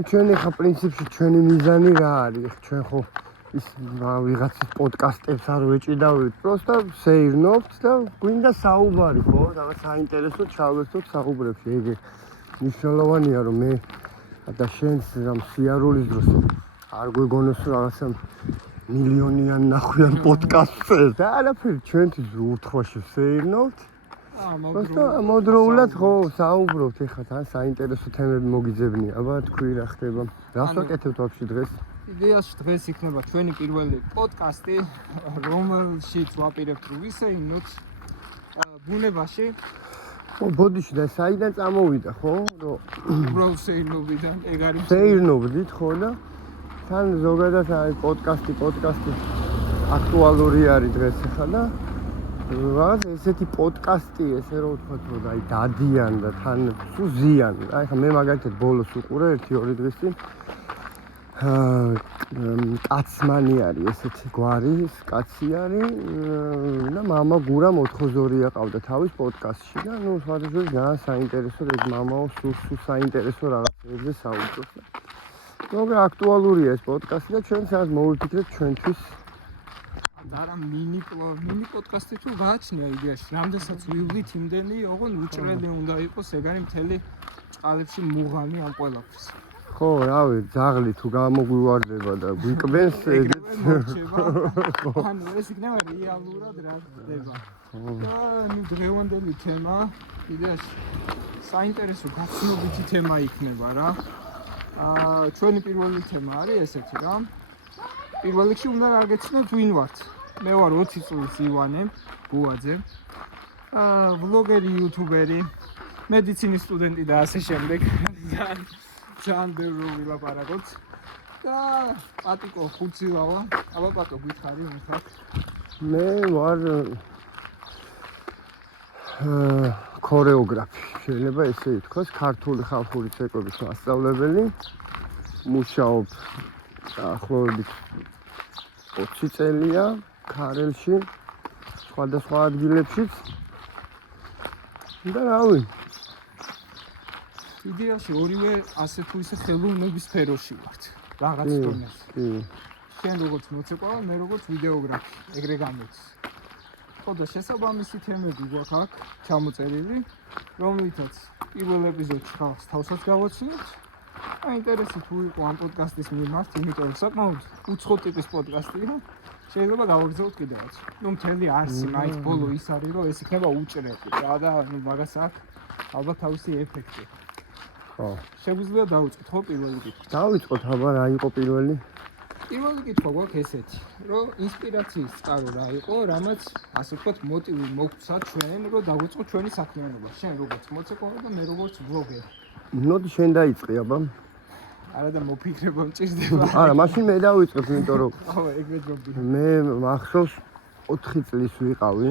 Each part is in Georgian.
ჩვენი ხა პრინციპში ჩვენი მიზანი რა არის? ჩვენ ხო ის ვიღაცის პოდკასტებს არ ვეჭიდავთ, просто სეირნობთ და გვინდა საუბარი, ხო? რაღაც საინტერესო ჩავერთოთ საუბრებში. ეგ მნიშვნელოვანია, რომ მე და შენს ამ სიარულის დროს არ გვეგონოს რაღაცა მილიონიან ნახვიან პოდკასტს და არაფერი ჩვენთვის ურთხვაში ვსეირნობთ. просто მოდროულად ხო საუბრობთ ეხლა თან საინტერესო თემები მოგიძებნია, აბა თქვი რა ხდება. რას ვაკეთებთ ვაფშე დღეს? იდეაში დღეს იქნება ჩვენი პირველი პოდკასტი, რომელშიც ვაპირებთ ვისეირნოთ ბუნებაში. ბოდიში და საიდან წამოვიდა, ხო? რომ უბრალოდ სეირნობიდან, ეგ არის სეირნობდით, ხო და თან ზოგადად აი პოდკასტი აქტუალური არის დღეს ახლა და რაღაც ესეთი პოდკასტი ესე რომ ვთქვათ, რომ აი დადიან და თან სულ ზიან. აი ხა მე მაგალითად ბოლოს უყურე 1-2 დღის წინ კაცმანი არის ესეთი გვარი, კაცი არის და მამა გურა მოთხოზორია ყავდა თავის პოდკასტში და ნუ სხვადასხვა ძალიან საინტერესო ეგ მამაო სულ საინტერესო რაღაცებზე საუბრობს. ზოგადად აქტუალურია ეს პოდკასტი და ჩვენ სადაც მოვიფიქრეთ ჩვენთვის არა მინი პოდკასტი თუ გააჩნია იდეაში, რამდენსაც ვივლით იმდენი, ოღონდ უჭრელი უნდა იყოს ეგარი მთელი წყალებში მუღამი ამ ყველაფერს. ხო, რავი, ძაღლი თუ გამოგვივარდება და გვიკბენს ეგეც ანუ ეს იქნება რეალურად რა ხდება. და ნუ დღევანდელი თემა იდეაში საინტერესო გაცნობითი თემა იქნება რა. ჩვენი პირველი თემა არის ესეთი რა. პირველ რიგში უნდა გაგეცნოთ ვინ ვართ. მე ვარ 20 წლის ივანე გუაძე. ვლოგერი, იუთუბერი, მედიცინის სტუდენტი და ასე შემდეგ. ძალიან ბევრი ვილაპარაკოთ. და პატიკო ხუცილავა. აბა პატო გითხარი მიხარ. მე ვარ ქორეოგრაფი. შეიძლება ესე ითქვას, ქართული ხალხური ცეკვების მასწავლებელი. მუშაობ ახლობით 20 წელია ქარელში, სხვადასხვა ადგილებშიც. და რავი, იდეაში ორივე ასე თუ ისე ხელოვნების სფეროში ვართ. რაღაც დონეზე. კი. შენ როგორც მოცეკვავა, მე როგორც ვიდეოგრაფი, ეგრე გამოდის. ხო და შესაბამისი თემები გვაქვს აქ ჩამოწერილი, რომლითაც პირველ ეპიზოდში ხალხს თავსაც გავაცნობთ. აინტერესი თუ იყო ამ პოდკასტის მიმართ, იმიტომ რომ საკმაოდ უცხო ტიპის პოდკასტია, შეიძლება გავაგრძელოთ კიდევაც. ნუ მთელი არსი მაინც ბოლო ის არის, რომ ეს იქნება უჭრელი რა და ნუ მაგას აქვს ალბათ თავისი ეფექტი. ხო. შეგვიძლია დავიწყოთ ხო პირველი კითხვა. დავიწყოთ, აბა რა იყო პირველი? პირველი კითხვა გვაქვს ესეთი, რომ ინსპირაციის წყარო რა იყო, რამაც ასე ვთქვათ მოტივი მოგცა ჩვენ, რომ დავიწყოთ ჩვენი საქმიანობა. შენ როგორც მოცეკვავა და მე როგორც ვლოგერი. მოდი შენ დაიწყე, აბა. არა და მოფიქრება მჭირდება. არა, მაშინ მე დავიწყებ, იმიტომ რომ ხო, ეგრე ჯობია. მე მახსოვს 4 წლის ვიყავი.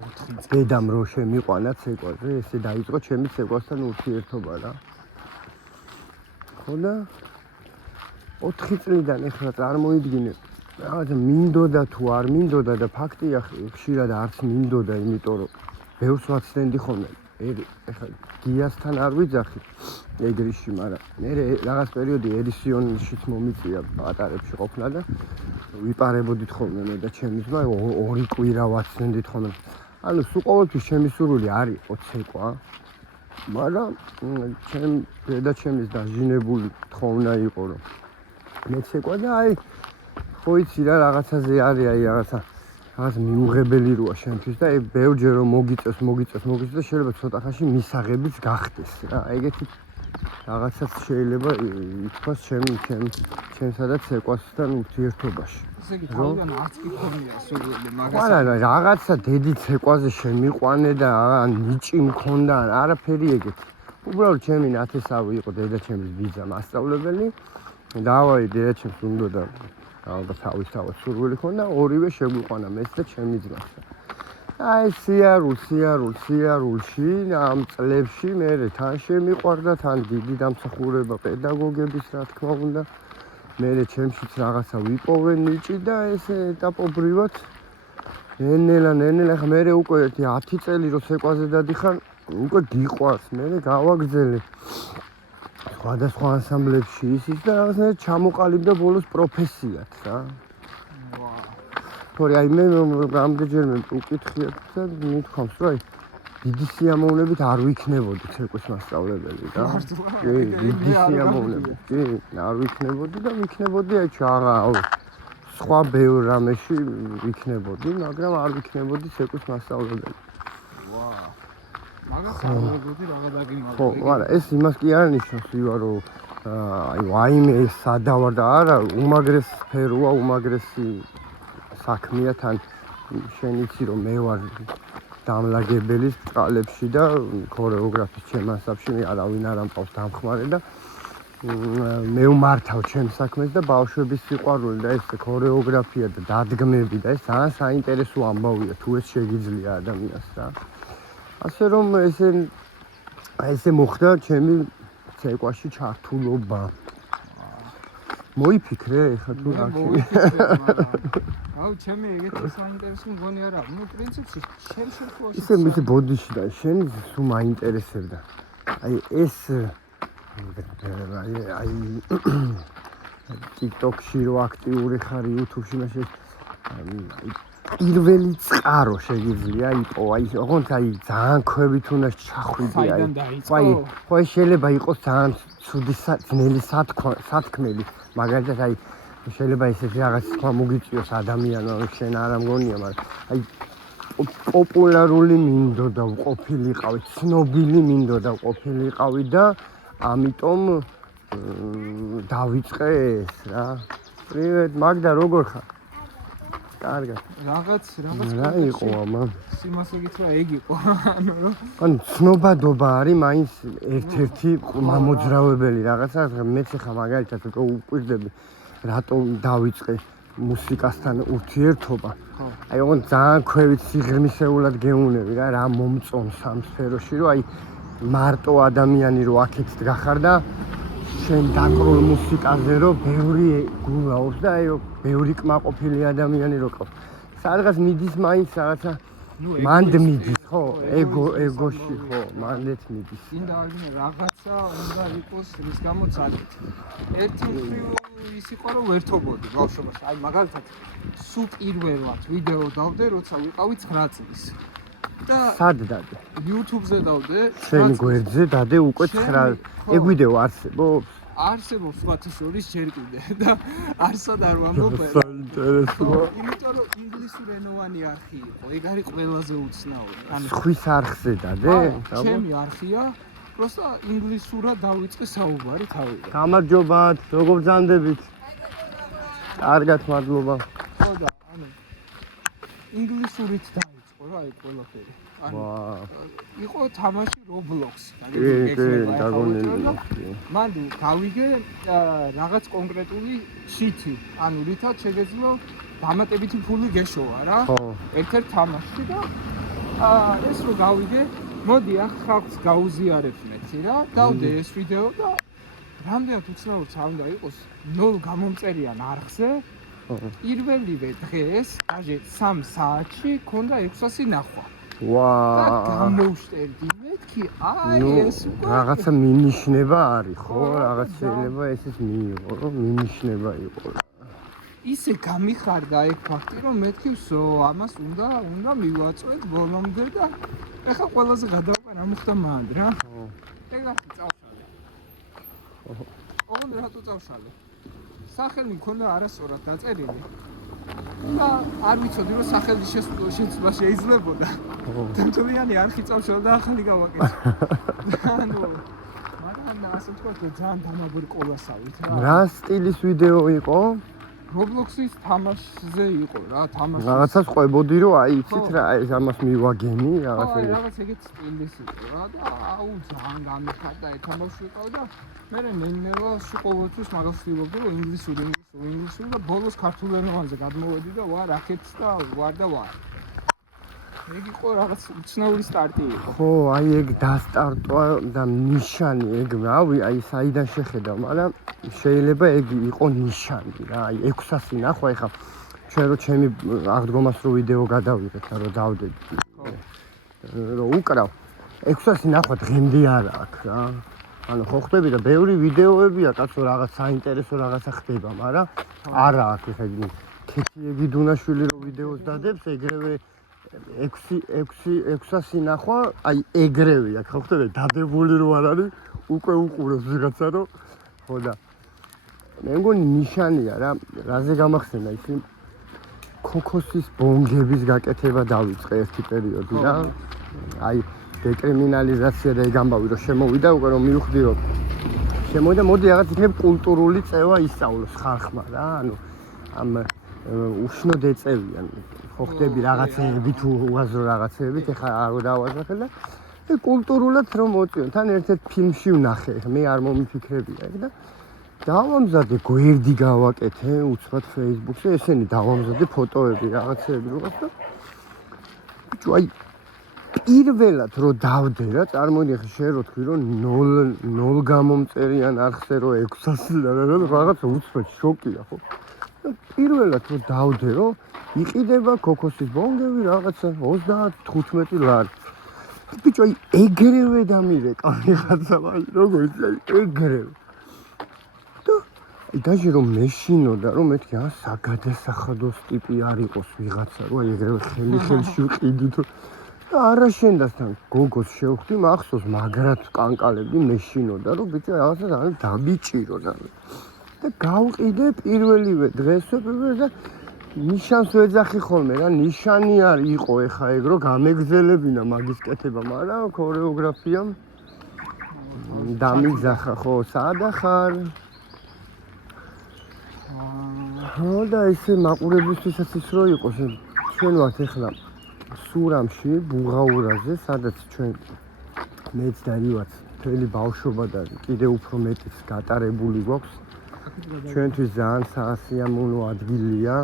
4 წელი. დედამ რო შემიყვანა ცეკვაზე, ესე დაიწყო ჩემი ცეკვასთან ურთიერთობა რა. ხო და 4 წლიდან ეხლა წარმოიდგინე, რაღაცა მინდოდა თუ არ მინდოდა და ფაქტია ხშირად არც მინდოდა, იმიტომ რომ ბევრს ვაცდენდი ხოლმე. ეხლა გიასთან არ ვიძახი ეგრისში, მაგრამ მე რაღაც პერიოდი ერისიონშიც მომიწია პატარებში ყოფნა და ვიპარებოდით ხოლმე მე და ჩემი ძმა 2 კვირა ვაცდენდით ხოლმე. ანუ სულ ყოველთვის ჩემი სურვილი არ იყო ცეკვა, მაგრამ ჩემ დედაჩემის დაჟინებული თხოვნა იყო რომ მე ცეკვა და აი ხო იცი რა რაღაცაზე არის აი რაღაცა მიუღებელი როა შენთვის და ეგ ბევრჯერ რომ მოგიწევს და შეიძლება ცოტა ხანში მისაღებიც გახდეს რა. ეგეთი რაღაცაც შეიძლება ითქვას ჩემსა და ცეკვასთან ურთიერთობაში. ესე იგი თავიდან არც კი ქონია სურვილი მაგას. არა, რაღაცა დედი ცეკვაზე შემიყვანე და ნიჭი მქონდა, არაფერი ეგეთი. უბრალოდ ჩემი ნათესავი იყო დედაჩემის ბიძა მასწავლებელი. დავაი დედაჩემს უნდა ალბათ თავისთავად სურვილი ქონდა, ორივე შეგვიყვანა მეც და ჩემი ძმაც. აი სიარულში ამ წლებში მე თან შემიყვარდა, თან დიდი დამსახურება პედაგოგების რა თქმა უნდა. მე ჩემშიც რაღაცა ვიპოვე ნიჭი და ესე ეტაპობრივად ნენელა ხა მე უკვე 10 წელი რო ცეკვაზე დადიხარ, უკვე გიყვარს, მე გავაგრძელე. სხვადასხვა ანსამბლებში ისიც და რაღაცნაირად ჩამოყალიბდა ბოლოს პროფესიად რა. ვა. თორე აი მე რამდენჯერმე უკითხიათ და მithქვამს რომ აი დიდი სიამოვნებით არ ვიქნებოდი ცეკვის მასწავლებელი რა. კი, დიდი სიამოვნებით. კი, არ ვიქნებოდი და ვიქნებოდი აი ჩაღაო. სხვა ბევრ რამეში ვიქნებოდი, მაგრამ არ ვიქნებოდი ცეკვის მასწავლებელი. ვა. მაგას აღებოდი რაღა დაგიმაგო. ხო, მაგრამ ეს იმას კი არ ნიშნავს, რომ აი ვაიმე სადავარ და არა, უმაგრეს სფეროა, უმაგრესი საქმეა თან შენ იცი რომ მე ვარ დამლაგებელის ბრწყალებში და ქორეოგრაფის ჩემ ასაფში მე არავინ არ ამყავს დამხმარე და მე ვმართავ ჩემს საქმეს და ბავშვების სიყვარული და ეს ქორეოგრაფია და დადგმები და ეს ძალიან საინტერესო ამბავია თუ ეს შეგიძლია ადამიანს რა. ასე რომ ესე მოხდა ჩემი ცეკვაში ჩართულობა. მოიფიქრე ხა თუ რა აუ ჩემი ეგეთი საინტერესო მგონი არა. ნუ პრინციპში შენ შეხუაში. ისე მისი ბოდიში და შენ სულ მაინტერესებდა. აი ეს აი TikTok-ში რო აქტიური ხარ, YouTube-ში მაშინ პირველი წყარო შეგიძლია იყო, აი ოღონდ აი ძალიან ქვევით უნდა ჩახვიდე აი. ხო შეიძლება იყოს ძალიან ცუდი ძნელი სათქმელი, მაგალითად აი შეიძლება ესეთი რაღაც სხვა მოგიწიოს ადამიანო, შენ არ ამგონია, მაგრამ აი პოპულარული მინდოდა ყოფილიყავი, ცნობილი მინდოდა ყოფილიყავი და ამიტომ დავიწყე ეს რა. პრივეტ, მაგდა როგორ ხარ? კარგად. რაღაც რა იყო ამა? სიმას ეგით რა ეგ იყო. ანუ ცნობადობა არის მაინც ერთ-ერთი მამოძრავებელი რაღაცა, მეც ხა მაგალითად უკვე უყვირდები რატომ დავიწყე მუსიკასთან ურთიერთობა. აი ოღონდ ძალიან ქვევით სიღრმისეულად გეუნები რა მომწონს ამ სფეროში, რომ აი მარტო ადამიანი რო აქეთ დგახარ და შენ დაკრულ მუსიკაზე რო ბევრი გულაობს და აი ბევრი კმაყოფილი ადამიანი რო ყავს. სადღაც მიდის მაინც რაღაცა მანდ მიდის, ხო? ეგოში ხო, მანდეთ მიდის. წინდა აგინე რაღაცა უნდა იყოს რის გამოც აკეთე. ერთი მხრივ ის იყო რომ ვერთობოდი ბავშვობაში. აი მაგალითად სულ პირველად ვიდეო დავდე, როცა ვიყავი 9 წლის. და სად დადე? YouTube-ზე დავდე. შენ გვერდზე დადე უკვე 9. ეგ ვიდეო არსებობს? არსებობს სხვათა შორის ჯერ კიდე და არსად არ ვამბობ. საინტერესოა. იმიტომ რომ ინგლისურენოვანი არხი იყო, ეგ არის ყველაზე უცნაური. ხვის არხზე დადე? ჩემი არხია, просто ინგლისურად დავიწყე საუბარი თავიდან. გამარჯობათ, როგორ ბრძანდებით? კარგად, მადლობა. ხო და ანუ ინგლისურით დავიწყო რა ეგ ყველაფერი. ანუ იყო თამაში Roblox. მან გავიგე რაღაც კონკრეტული შიტი, ანუ რითაც შეგეძლო დამატებითი ფული გეშოვა რა. ერთ-ერთ თამაშში და ეს რო გავიგე, მოდი ახ ხალხს გაუზიარებთ რა. დავდე ეს ვიდეო და რამდენად უცნაურიც არ უნდა იყოს, ნოლ გამომწერიან არხზე. პირველივე დღეს, აჟე 3 საათში ქონდა 600 ნახვა. ვაა. გამოვშტერდი მეთქი, აი ეს უკვე რაღაცა მინიშნება არის, ხო? რაღაც შეიძლება ესეც მიიღო, რომ მინიშნება იყო. ისე გამიხარდა ეგ ფაქტი, რომ მეთქი ვსო, ამას უნდა მივაწვეთ ბოლომდე და ეხლა ყველაზე გადავყარ რა მოხდა მანდ რა. ეგ ახლა წავშალე. ოღონდ რატო წავშალე? სახელი მქონდა არასწორად დაწერილი. და არ ვიცოდი რომ სახელი შეცვლა შეიძლებოდა. თემთლიანი არხი წავშალე და ახალი გავაკეთე. ანუ მაგრამ ასე თქვა ძალიან დამაბური ყოლასავით რა. რა სტილის ვიდეო იყო? Roblox-ის თამაშზე იყო რა, თამაში. რაღაცას ყვებოდი რომ აი იცით რა, ეს ამას მივაგენი რაღაცა. აი რაღაც ეგეთ სტილის იყო რა და აუ ძალიან გამიხარდა ეს თამაში იყო და მე ნელა სულ მაგას ვთქვი რომ ინგლისური და ბოლოს ქართულენოვანზე გადმოვედი და ვარ აქეთ და ვარ. ეგ იყო რაღაც უცნაური სტარტი იყო. ხო, აი ეგ დასტარტვა და ნიშანი ეგ რავი, აი საიდან შეხედავ, მაგრამ შეიძლება ეგ იყო ნიშანი რა. აი 600 ნახვა ეხა ჩვენ რო ჩემი აღდგომას რო ვიდეო გადავიღეთ და რო დავდები. რო უკრავ 600 ნახვა დღემდე არ აქვს რა. ანუ ხო ხდები და ბევრი ვიდეოებია, კაცო რაღაც საინტერესო რაღაცა ხდება, მაგრამ არა აქ ხედი. ქეთიები დუნაშვილი რო ვიდეოს დადებს, ეგრევე 600 ნახვა, აი ეგრევე აქ ხო ხდები, დადებული რო არ არის, უკვე უყურებს ვიღაცა რო ხო და მე მგონი ნიშანია რა, რაზე გამახსენა ისი ქოქოსის ბონგების გაკეთება დავიწყე ერთი პერიოდი რა. აი დეკრიმინალიზაცია და ეგ ამბავი რომ შემოვიდა უკვე რომ მივხვდი რომ შემოვიდა მოდი რაღაც იქნებ კულტურული წევა ისწავლოს ხალხმა რა ანუ ამ უშნო დეწევიან ხო ხდები რაღაცეები თუ უაზრო რაღაცეებით ეხლა არ დავაზრახე და კულტურულად რომ მოწიონ თან ერთ-ერთ ფილმში ვნახე მე არ მომიფიქრებია ეგ და დავამზადე გვერდი გავაკეთე უცბად Facebook-ზე ესენი დავამზადე ფოტოები რაღაცეები როგორც და ბიჭო აი პირველად რო დავდე რა წარმოიდგინე ხე შენ რო თქვი რომ 0 გამომწერიან არხზე რო 600 რაღაც უცბად შოკია ხო პირველად რო დავდე რომ იყიდება ქოქოსის ბონგები რაღაცა 30-15 ლარი ბიჭო აი ეგრევე დამირეკა ვიღაცა აი როგორიც აი ეგრევე დაჟე რომ მეშინოდა რომ მეთქი აა საგადასახადოს ტიპი არ იყოს ვიღაცა რომ ეგრევე ხელში ვყიდით და არა შენდასთან გოგოს შევხვდი მახსოვს მაგრად კანკალებდი მეშინოდა რომ ბიჭო რაღაცა ძალიან დაბიჭირო და გავყიდე პირველივე დღესვე და ნიშანს ვეძახი ხოლმე რა ნიშანი არ იყო ეხა ეგ რომ გამეგზელებინა მაგის კეთება მაგრამ ქორეოგრაფიამ დამიძახა ხო საადახარ ხო და ესე მაყურებლისთვისაც ის რო იყოს ჩვენ ვართ ეხლა სურამში ბუღაურაზე სადაც ჩვენ მეც და ივაც მთელი ბავშვობა და კიდე უფრო მეტიც გატარებული გვაქვს ჩვენთვის ძალიან საასიამოვნო ადგილია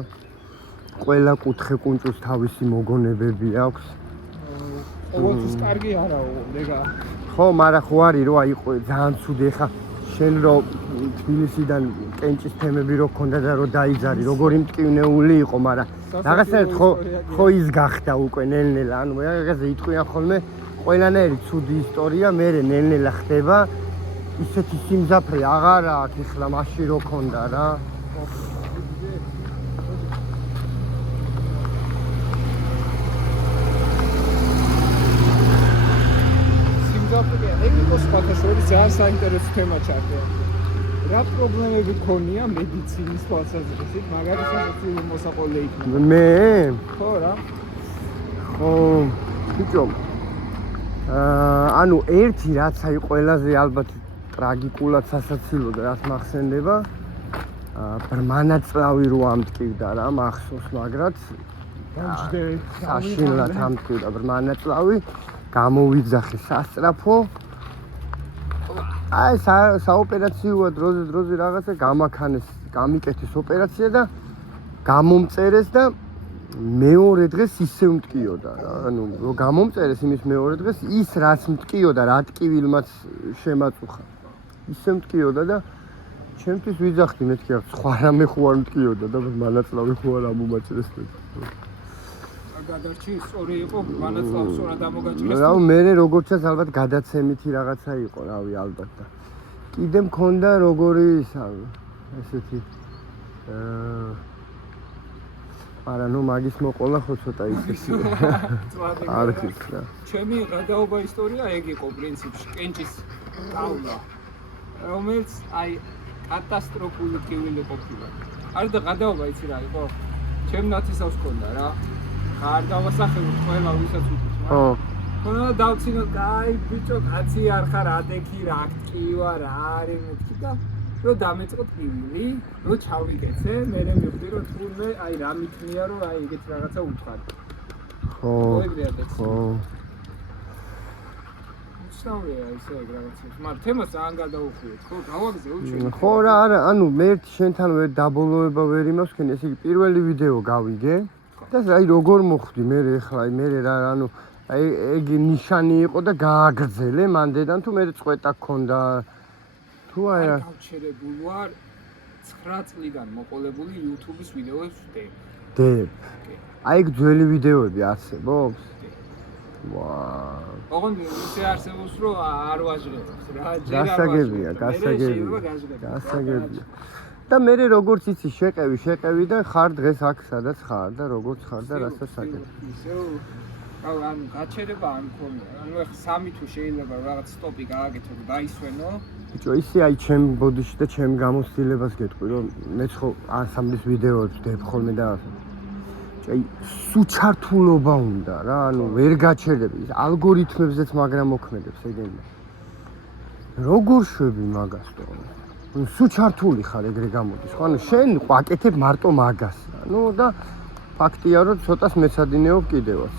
ყველა კუთხე კუნჭულს თავისი მოგონებები აქვს ყოველთვის კარგი არაო დეგა ხო მაგრამ ხო არის რომ აი ძალიან ცუდი ხა შენ რო თბილისიდან კენჭის თემები რო ქონდა და რო დაიძარი როგორი მტკივნეული იყო მაგრამ რაღაცნაირად ხო ის გახდა უკვე ნელ-ნელა ანუ რაღაცა იტყვიან ხოლმე ყველანაირი ცუდი ისტორია მე ნელ-ნელა ხდება ისეთი სიმძაფრე აღარ აქვს ეხლა მაშინ რო ქონდა რა სიმძაფრე ეგ იყო სხვათაშორის ძალიან საინტერესო თემა ჩარდა რა პრობლემები ქონია მედიცინის თვალსაზრისით მაგალითად მოსაყოლე იქნება მე ხო რა ხო ბიჭო ანუ ერთი რაც აი ყველაზე ალბათ ტრაგიკულად სასაცილოდ რაც მახსენდება ბრმანაწლავი რო ამტკივდა რა მახსოვს მაგრად საშინლად ამტკივდა ბრმანაწლავი გამოვიძახე სასწრაფო აი საოპერაციოა დროზე რაღაცა გამაქანეს გამიკეთეს ოპერაცია და გამომწერეს და მეორე დღეს ისე მტკიოდა რა ანუ რო გამომწერეს იმის მეორე დღეს ის რაც მტკიოდა რა ტკივილმაც შემაწუხა ისე მტკიოდა და ჩემთვის ვიძახდი მეთქი რა სხვა რამე ხო არ მტკიოდა და მანაწლავი ხო არ ამომაჭრეს გადარჩი სწორი იყო მანაწლავი სწორად ამოგაჭრეს რა მე როგორცაც ალბათ გადაცემითი რაღაცა იყო რავი ალბათ და კიდე მქონდა როგორი ესეთი არა ნუ მაგის მოყოლა ხო ცოტა ისეთი არქის რა ჩემი გადაობა ისტორია ეგ იყო პრინციპში კენჭის ტავლა რომელიც აი კატასტროფული ტკივილი ყოფილა არის და გადაობა იცი რა იყო ჩემ ნაცისავს ქონდა რა არ დავასახელებ ყველა ვისაც უწევს ხო ხოდა დავცინოთ აი ბიჭო კაცი არ ხარ ადექი რა ტკივა რა არის მეთქი და რო დამეწყო ტკივილი რო ჩავიკეცე მე მივხვდი რომ თურმე აი რა მიქნია რომ აი ეგეთ რაღაცა უთხრა ხო ხო სწავლია ისე რაღაცა მაგრამ თემას ძალიან გადაუხვიეთ ხო გავაგზავნე ჩვენ ხო რა არა ანუ მე შენთან ვერ დაბოლოება ვერ იმასქენ ესე იგი პირველი ვიდეო გავიგე და აი როგორ მოხვდი მე ეხლა აი მე რა ანუ აი ეგ ნიშანი იყო და გააგრძელე მანდედან თუ მე წვეტა გქონდა თუ აი რა გავჩერებული ვარ 9 წლიდან მოყოლებული YouTube-ის ვიდეოებს ვდებ აი ეგ ძველი ვიდეოები არსებობს ვაუ. ოღონდ ისე არსებობს რომ არ ვაჟღერებს რა. გასაგებია. და მე როგორც იცი შეყევი და ხარ დღეს აქ სადაც ხარ და როგორც ხარ და რასაც აკეთებ. ისევ ანუ გაჩერება არ მქონია. ანუ ახლა 3 თუ შეიძლება რაღაც სტოპი გააკეთო და დაისვენო. ბიჭო, ისე აი ჩემ ბოდიში და ჩემ გამოცდილებას გეტყვი რომ მეც ხო ანსამბლის ვიდეოებს ვდებ ხოლმე და აი სუჩართულობა უნდა რა, ანუ ვერ გაჩერდები. ალგორითმებზეც მაგრამ მოქმედებს ეგენი. როგორ შვები მაგას თქო? სუჩართული ხარ ეგრე გამოდის. ხო, ანუ შენ აკეთებ მარტო მაგას. ნუ და ფაქტია რომ ცოტას მეცადინეობ კიდევაც.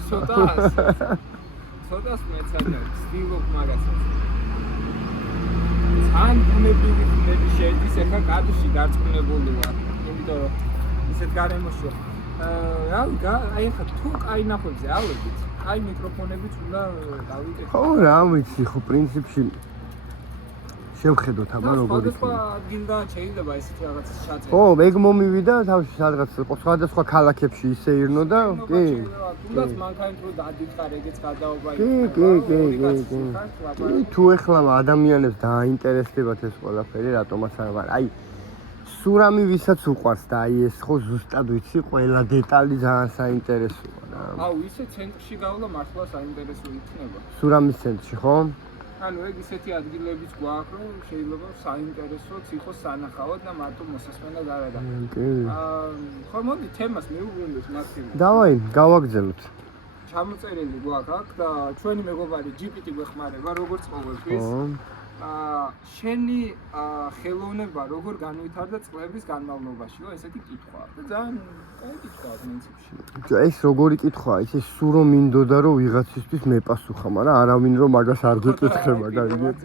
ცოტას მეცადინეობ, ვცდილობ მაგასაც. ან ბუნებრივი ხმები შედის ახლა კადრში დარწმუნებული ვარ. იმიტომ რომ ისეთ გარემოში აი ახლა თუ კაი ნახვებზე ავედით, კაი მიკროფონებიც უნდა დავიკეთო. ხო რა ვიცი, ხო პრინციპში შევხედოთ აბა როგორ იქნება. გინდა შეიძლება ესეთი რაღაც ჩაწერა. ხო, ეგ მომივიდა თავში სადღაც სხვადასხვა ქალაქებში ისეირნო და კი. თუნდაც მანქანით რო დადიხარ, ეგეც გადაობა კი, თუ ეხლა ადამიანებს დააინტერესდებათ ეს ყველაფერი, რატომაც არ ვარ. აი სურამი ვისაც უყვარს და აი ეს ხო ზუსტად ვიცი, ყველა დეტალი ძალიან საინტერესოა რა. აუ, ისე ცენტრში გავლა მართლა საინტერესო იქნება. სურამის ცენტრში, ხო? ანუ ეგ ისეთი ადგილებიც გვაქვს, რომ შეიძლება საინტერესოც იყოს სანახავად და მარტო მოსასმენად არ არა. კი. ხო, მოდი თემას მივუბრუნდეთ მართლა. დავაი, გავაგზავნოთ. ჩამოწერილი გვაქვს აქ და ჩვენი მეგობარი GPT გვეხმარება, როგორც ყოველთვის. შენი ხელოვნება როგორ განვითარდა წლების განმავლობაში? ესეთი კითხვაა. და ძალიან კაი კითხვაა პრინციპში. ეს როგორი კითხვაა? ისე სულ რომ მინდოდა რომ ვიღაცისთვის მეპასუხა, მაგრამ არავინ რომ მაგას არ გეკითხება, გაიგეთ?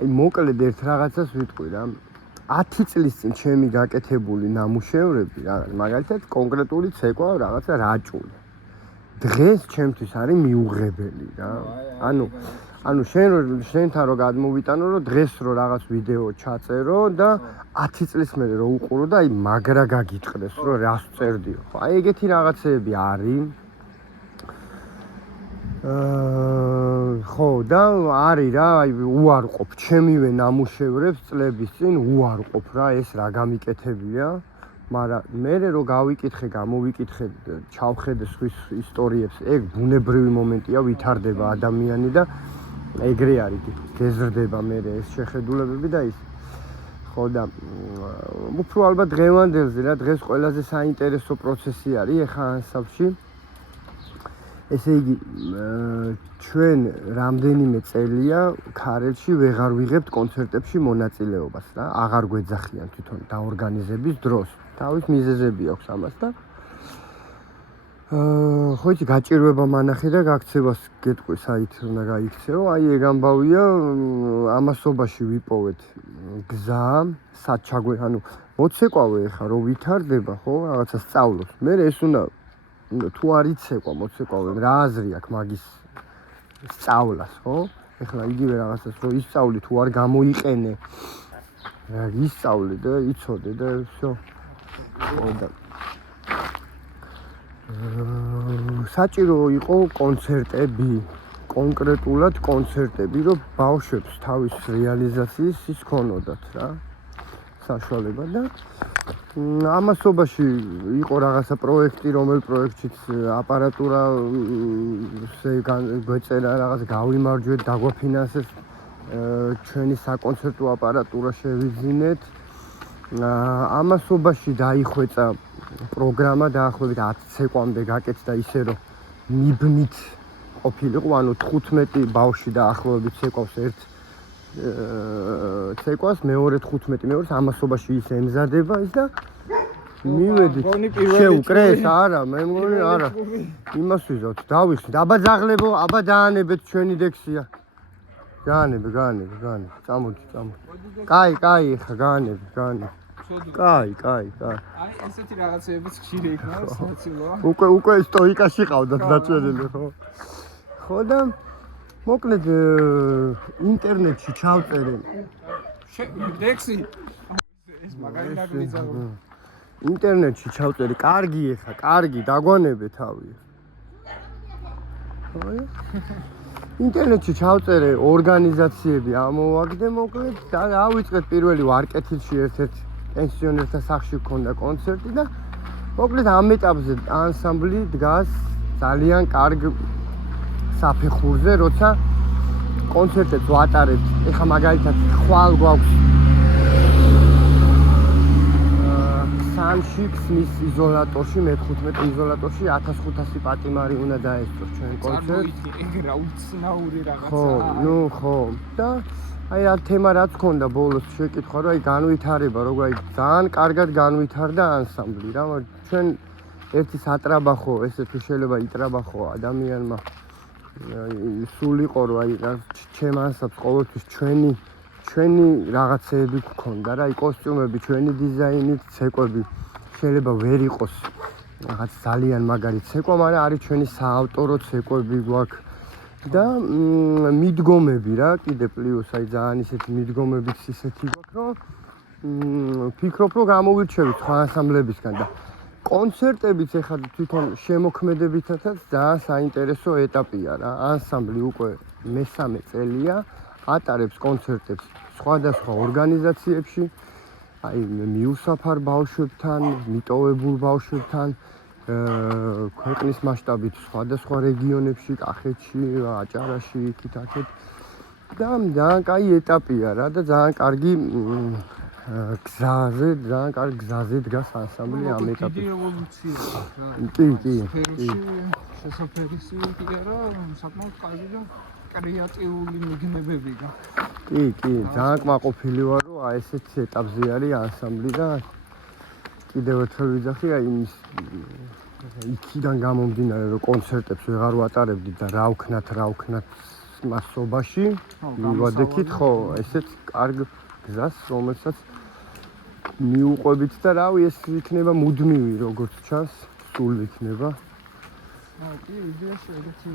აი მოკლედ ერთ რაღაცას ვიტყვი რა. 10 წლის წინ ჩემი გაკეთებული ნამუშევრები, მაგალითად კონკრეტული ცეკვა რაღაცა რაჭული. დღეს ჩემთვის არის მიუღებელი რა. ანუ შენთან რო გადმოვიტანო რომ დღეს რო რაღაც ვიდეო ჩაწერო და 10 წლის მერე რო უყურო და აი მაგრა გაგიტყდეს რომ რას წერდიო. ხო, აი ეგეთი რაღაცეები არის. ხო და არის რა, აი უარყოფ ჩემივე ნამუშევრებს წლების წინ უარყოფ რა ეს რა გამიკეთებია. მაგრამ მე რო გავიკითხე, გამოვიკითხე, ჩავხედე სხვის ისტორიებს, ეგ ბუნებრივი მომენტია, ვითარდება ადამიანი და ეგრე არის, გეზრდება მე ეს შეხედულებები და ის. ხო და უფრო ალბათ დღევანდელზე რა, დღეს ყველაზე საინტერესო პროცესი არის ახლა ანსამბლში. ესე იგი, ჩვენ რამდენიმე წელია ქარელში ვეღარ ვიღებთ კონცერტებში მონაწილეობას რა, აღარ გვეძახიან თვითონ დაორგანიზების დროს. თავის მიზეზები აქვს ამას და ხო იცი გაჭირვება მანახე და გაქცევას გეტყვი საით უნდა გაიქცეო. აი ეგ ამბავია, ამასობაში ვიპოვეთ გზა, საჩაგვე, ანუ მოცეკვავე ხა რო ვითარდება, ხო, რაღაცა სწავლობს. მე ეს უნდა თუ არ იცეკვა მოცეკვავე, რა აზრი აქვს მაგის სწავლას, ხო? ეხლა იგივე რაღაცას რო ისწავლი, თუ არ გამოიყენე, რა ისწავლე და იცოდე და всё. ხო და საჭირო იყო კონცერტები, კონკრეტულად კონცერტები, რომ ბავშვებს თავის რეალიზაციის ის ქონოდათ რა, საშუალება და ამასობაში იყო რაღაცა პროექტი, რომელ პროექტშიც აპარატურა გვეწერა, რაღაც გავიმარჯვეთ, დაგვაფინანსეს ჩვენი საკონცერტო აპარატურა შევიძინეთ. ამასობაში დაიხვეწა პროგრამა დაახლოებით 10 ცეკვამდე გაკეთდა ისე რომ ნიბნით ყოფილიყო, ანუ 15 ბავშვი დაახლოებით ცეკვავს ერთ ცეკვას, მეორე 15 მეორეს ამასობაში ის ემზადება ის და მივედით. შეუკრეს? არა, მე მგონი არა. იმას ვიზავთ, დავიხსნით. აბა ძაღლებო, აბა დაანებეთ ჩვენი დექსია. გაანები. წამოდი. კაი, ხა გაანები. კაი. აი ესეთი რაღაცეებიც ხშირი იქნება, საცილოა. უკვე სტოიკაში ყავდათ დაჭერილი, ხო? ხო და მოკლედ ინტერნეტში ჩავწერე. დექსი. ეს მაგარი ნაგვიზაღო. ინტერნეტში ჩავწერე, კარგი, დაგვანებე თავი. ინტერნეტში ჩავწერე ორგანიზაციები ამოვაგდე მოკლედ და ავიწყეთ პირველი ვარკეთილში ერთ-ერთ პენსიონერთა სახლში გქონდა კონცერტი და მოკლედ ამ ეტაპზე ანსამბლი დგას ძალიან კარგ საფეხურზე, როცა კონცერტებს ვატარებთ. ეხლა მაგალითად ხვალ გვაქვს სამში ქსნის იზოლატორში, მე-15 იზოლატორში 1500 პატიმარი უნდა დაესწროს ჩვენ კონცერტს. ეგ რა უცნაური რაღაცა. ხო. და აი რა თემა რაც ქონდა ბოლოს შეკითხვა, რომ აი განვითარება, როგორ აი ძალიან კარგად განვითარდა ანსამბლი რა, ჩვენ ერთი სატრაბახო, ესე თუ შეიძლება იტრაბახო ადამიანმა სულ იყო რომ აი რა ჩემ ანსამბლს ყოველთვის ჩვენი რაღაცეები გქონდა რა, აი კოსტიუმები, ჩვენი დიზაინით, ცეკვები შეიძლება ვერ იყოს რაღაც ძალიან მაგარი ცეკვა, მაგრამ არის ჩვენი საავტორო ცეკვები გვაქვს და მიდგომები რა, კიდე პლუს აი ძალიან ისეთი მიდგომებიც ისეთი გვაქვს, რომ ფიქრობ რომ გამოვირჩევით სხვა ანსამბლებისგან და კონცერტებიც ეხლა თვითონ შემოქმედებითაც ძალიან საინტერესო ეტაპია რა. ანსამბლი უკვე მესამე წელია ატარებს კონცერტებს სხვადასხვა ორგანიზაციებში, აი მიუსაფარ ბავშვებთან, მიტოვებულ ბავშვებთან, ქვეყნის მასშტაბით სხვადასხვა რეგიონებში, კახეთში, აჭარაში, იქით-აქეთ. და ძალიან კაი ეტაპია რა და ძალიან კარგი გზაზე დგას ანსამბლი ამ ეტაპზე. დიდი ევოლუცია რა. კი. შესაძლებელი რა, საკმაოდ კარგი და კრეატიული მიგნებები და კი, ძალიან კმაყოფილი ვარ, რომ აი ესეთ ეტაპზე არის ანსამბლი და კიდევ ერთხელ ვიძახი, აი იმის იქიდან გამომდინარე, რომ კონცერტებს ვეღარ ვატარებდი და რა ვქნათ მასობაში, მივადექით, ხო, ესეთ კარგ გზას, რომელსაც მიუყვებით და რავი, ეს იქნება მუდმივი, როგორც ჩანს, სულ იქნება. კი, იდეაში ეგეთი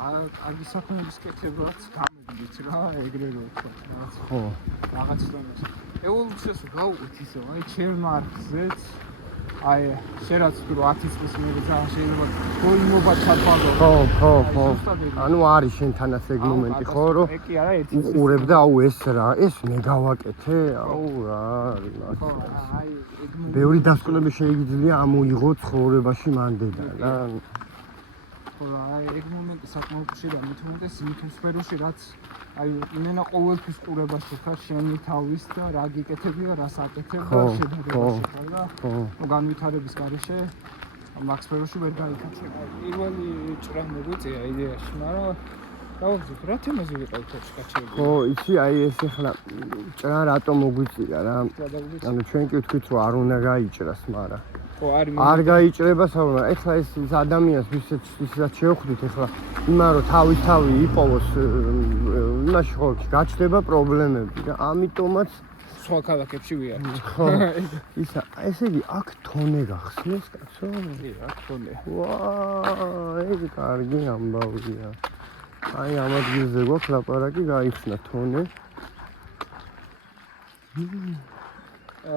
კარგი საქმეების კეთებაც გამიგდით რა, ეგრევე ვთქვა, რაღაც დონეზე. ევოლუციას გავუყით ისე, აი ჩემ არხზეც, აი შერაც თუ 10 წლის მერე ძალიან შეიძლება გოიმობა ჩათვალო. ხო. ანუ არის შენთანაც ეგ მომენტი ხო, რომ უყურებ და აუ ეს რა, ეს მე გავაკეთე, აუ რა. აი ეგ ბევრი დასკვნები შეიძლება ამოიღო ცხოვრებაში მანდედა რა. აი ეგ მომენტი საკმაოდ შეიძლება მithumetes იმ სფეროში რაც აი იმენა ყოველთვის ყურებაში ხარ შენი თავის და რა გიკეთებია, რა საკეთებია შედარებაში ხარ და განვითარების გარეშე მაგ სფეროში ვერ გაიქცე. პირველი ჭრა მოგვიწია იდეაში, მაგრამ დავაგზავნე რა თემაზე ვიყავით ჩქაჩები. ხო, იცი აი ეს ახლა ჭრა რატომ მოგვიწია რა. ანუ ჩვენ კი ვთქვით რომ არ უნდა გაიჭრას, მაგრამ არ გაიჭრება საუბარი. ეხლა ეს ადამიანს ვისაც შევხვდით ეხლა იმან რომ თავი იპოვოს იმაში ხო გაჩნდება პრობლემები და ამიტომაც სხვა ქალაქებში ვიარეთ. ხო. ისა ესე იგი აქ თონე გახსნეს კაცო? კი, აქ თონე. ვაა, ეს კარგი ამბავია. აი ამ ადგილზე გვაქვს ლაპარაკი გაიხსნა თონე.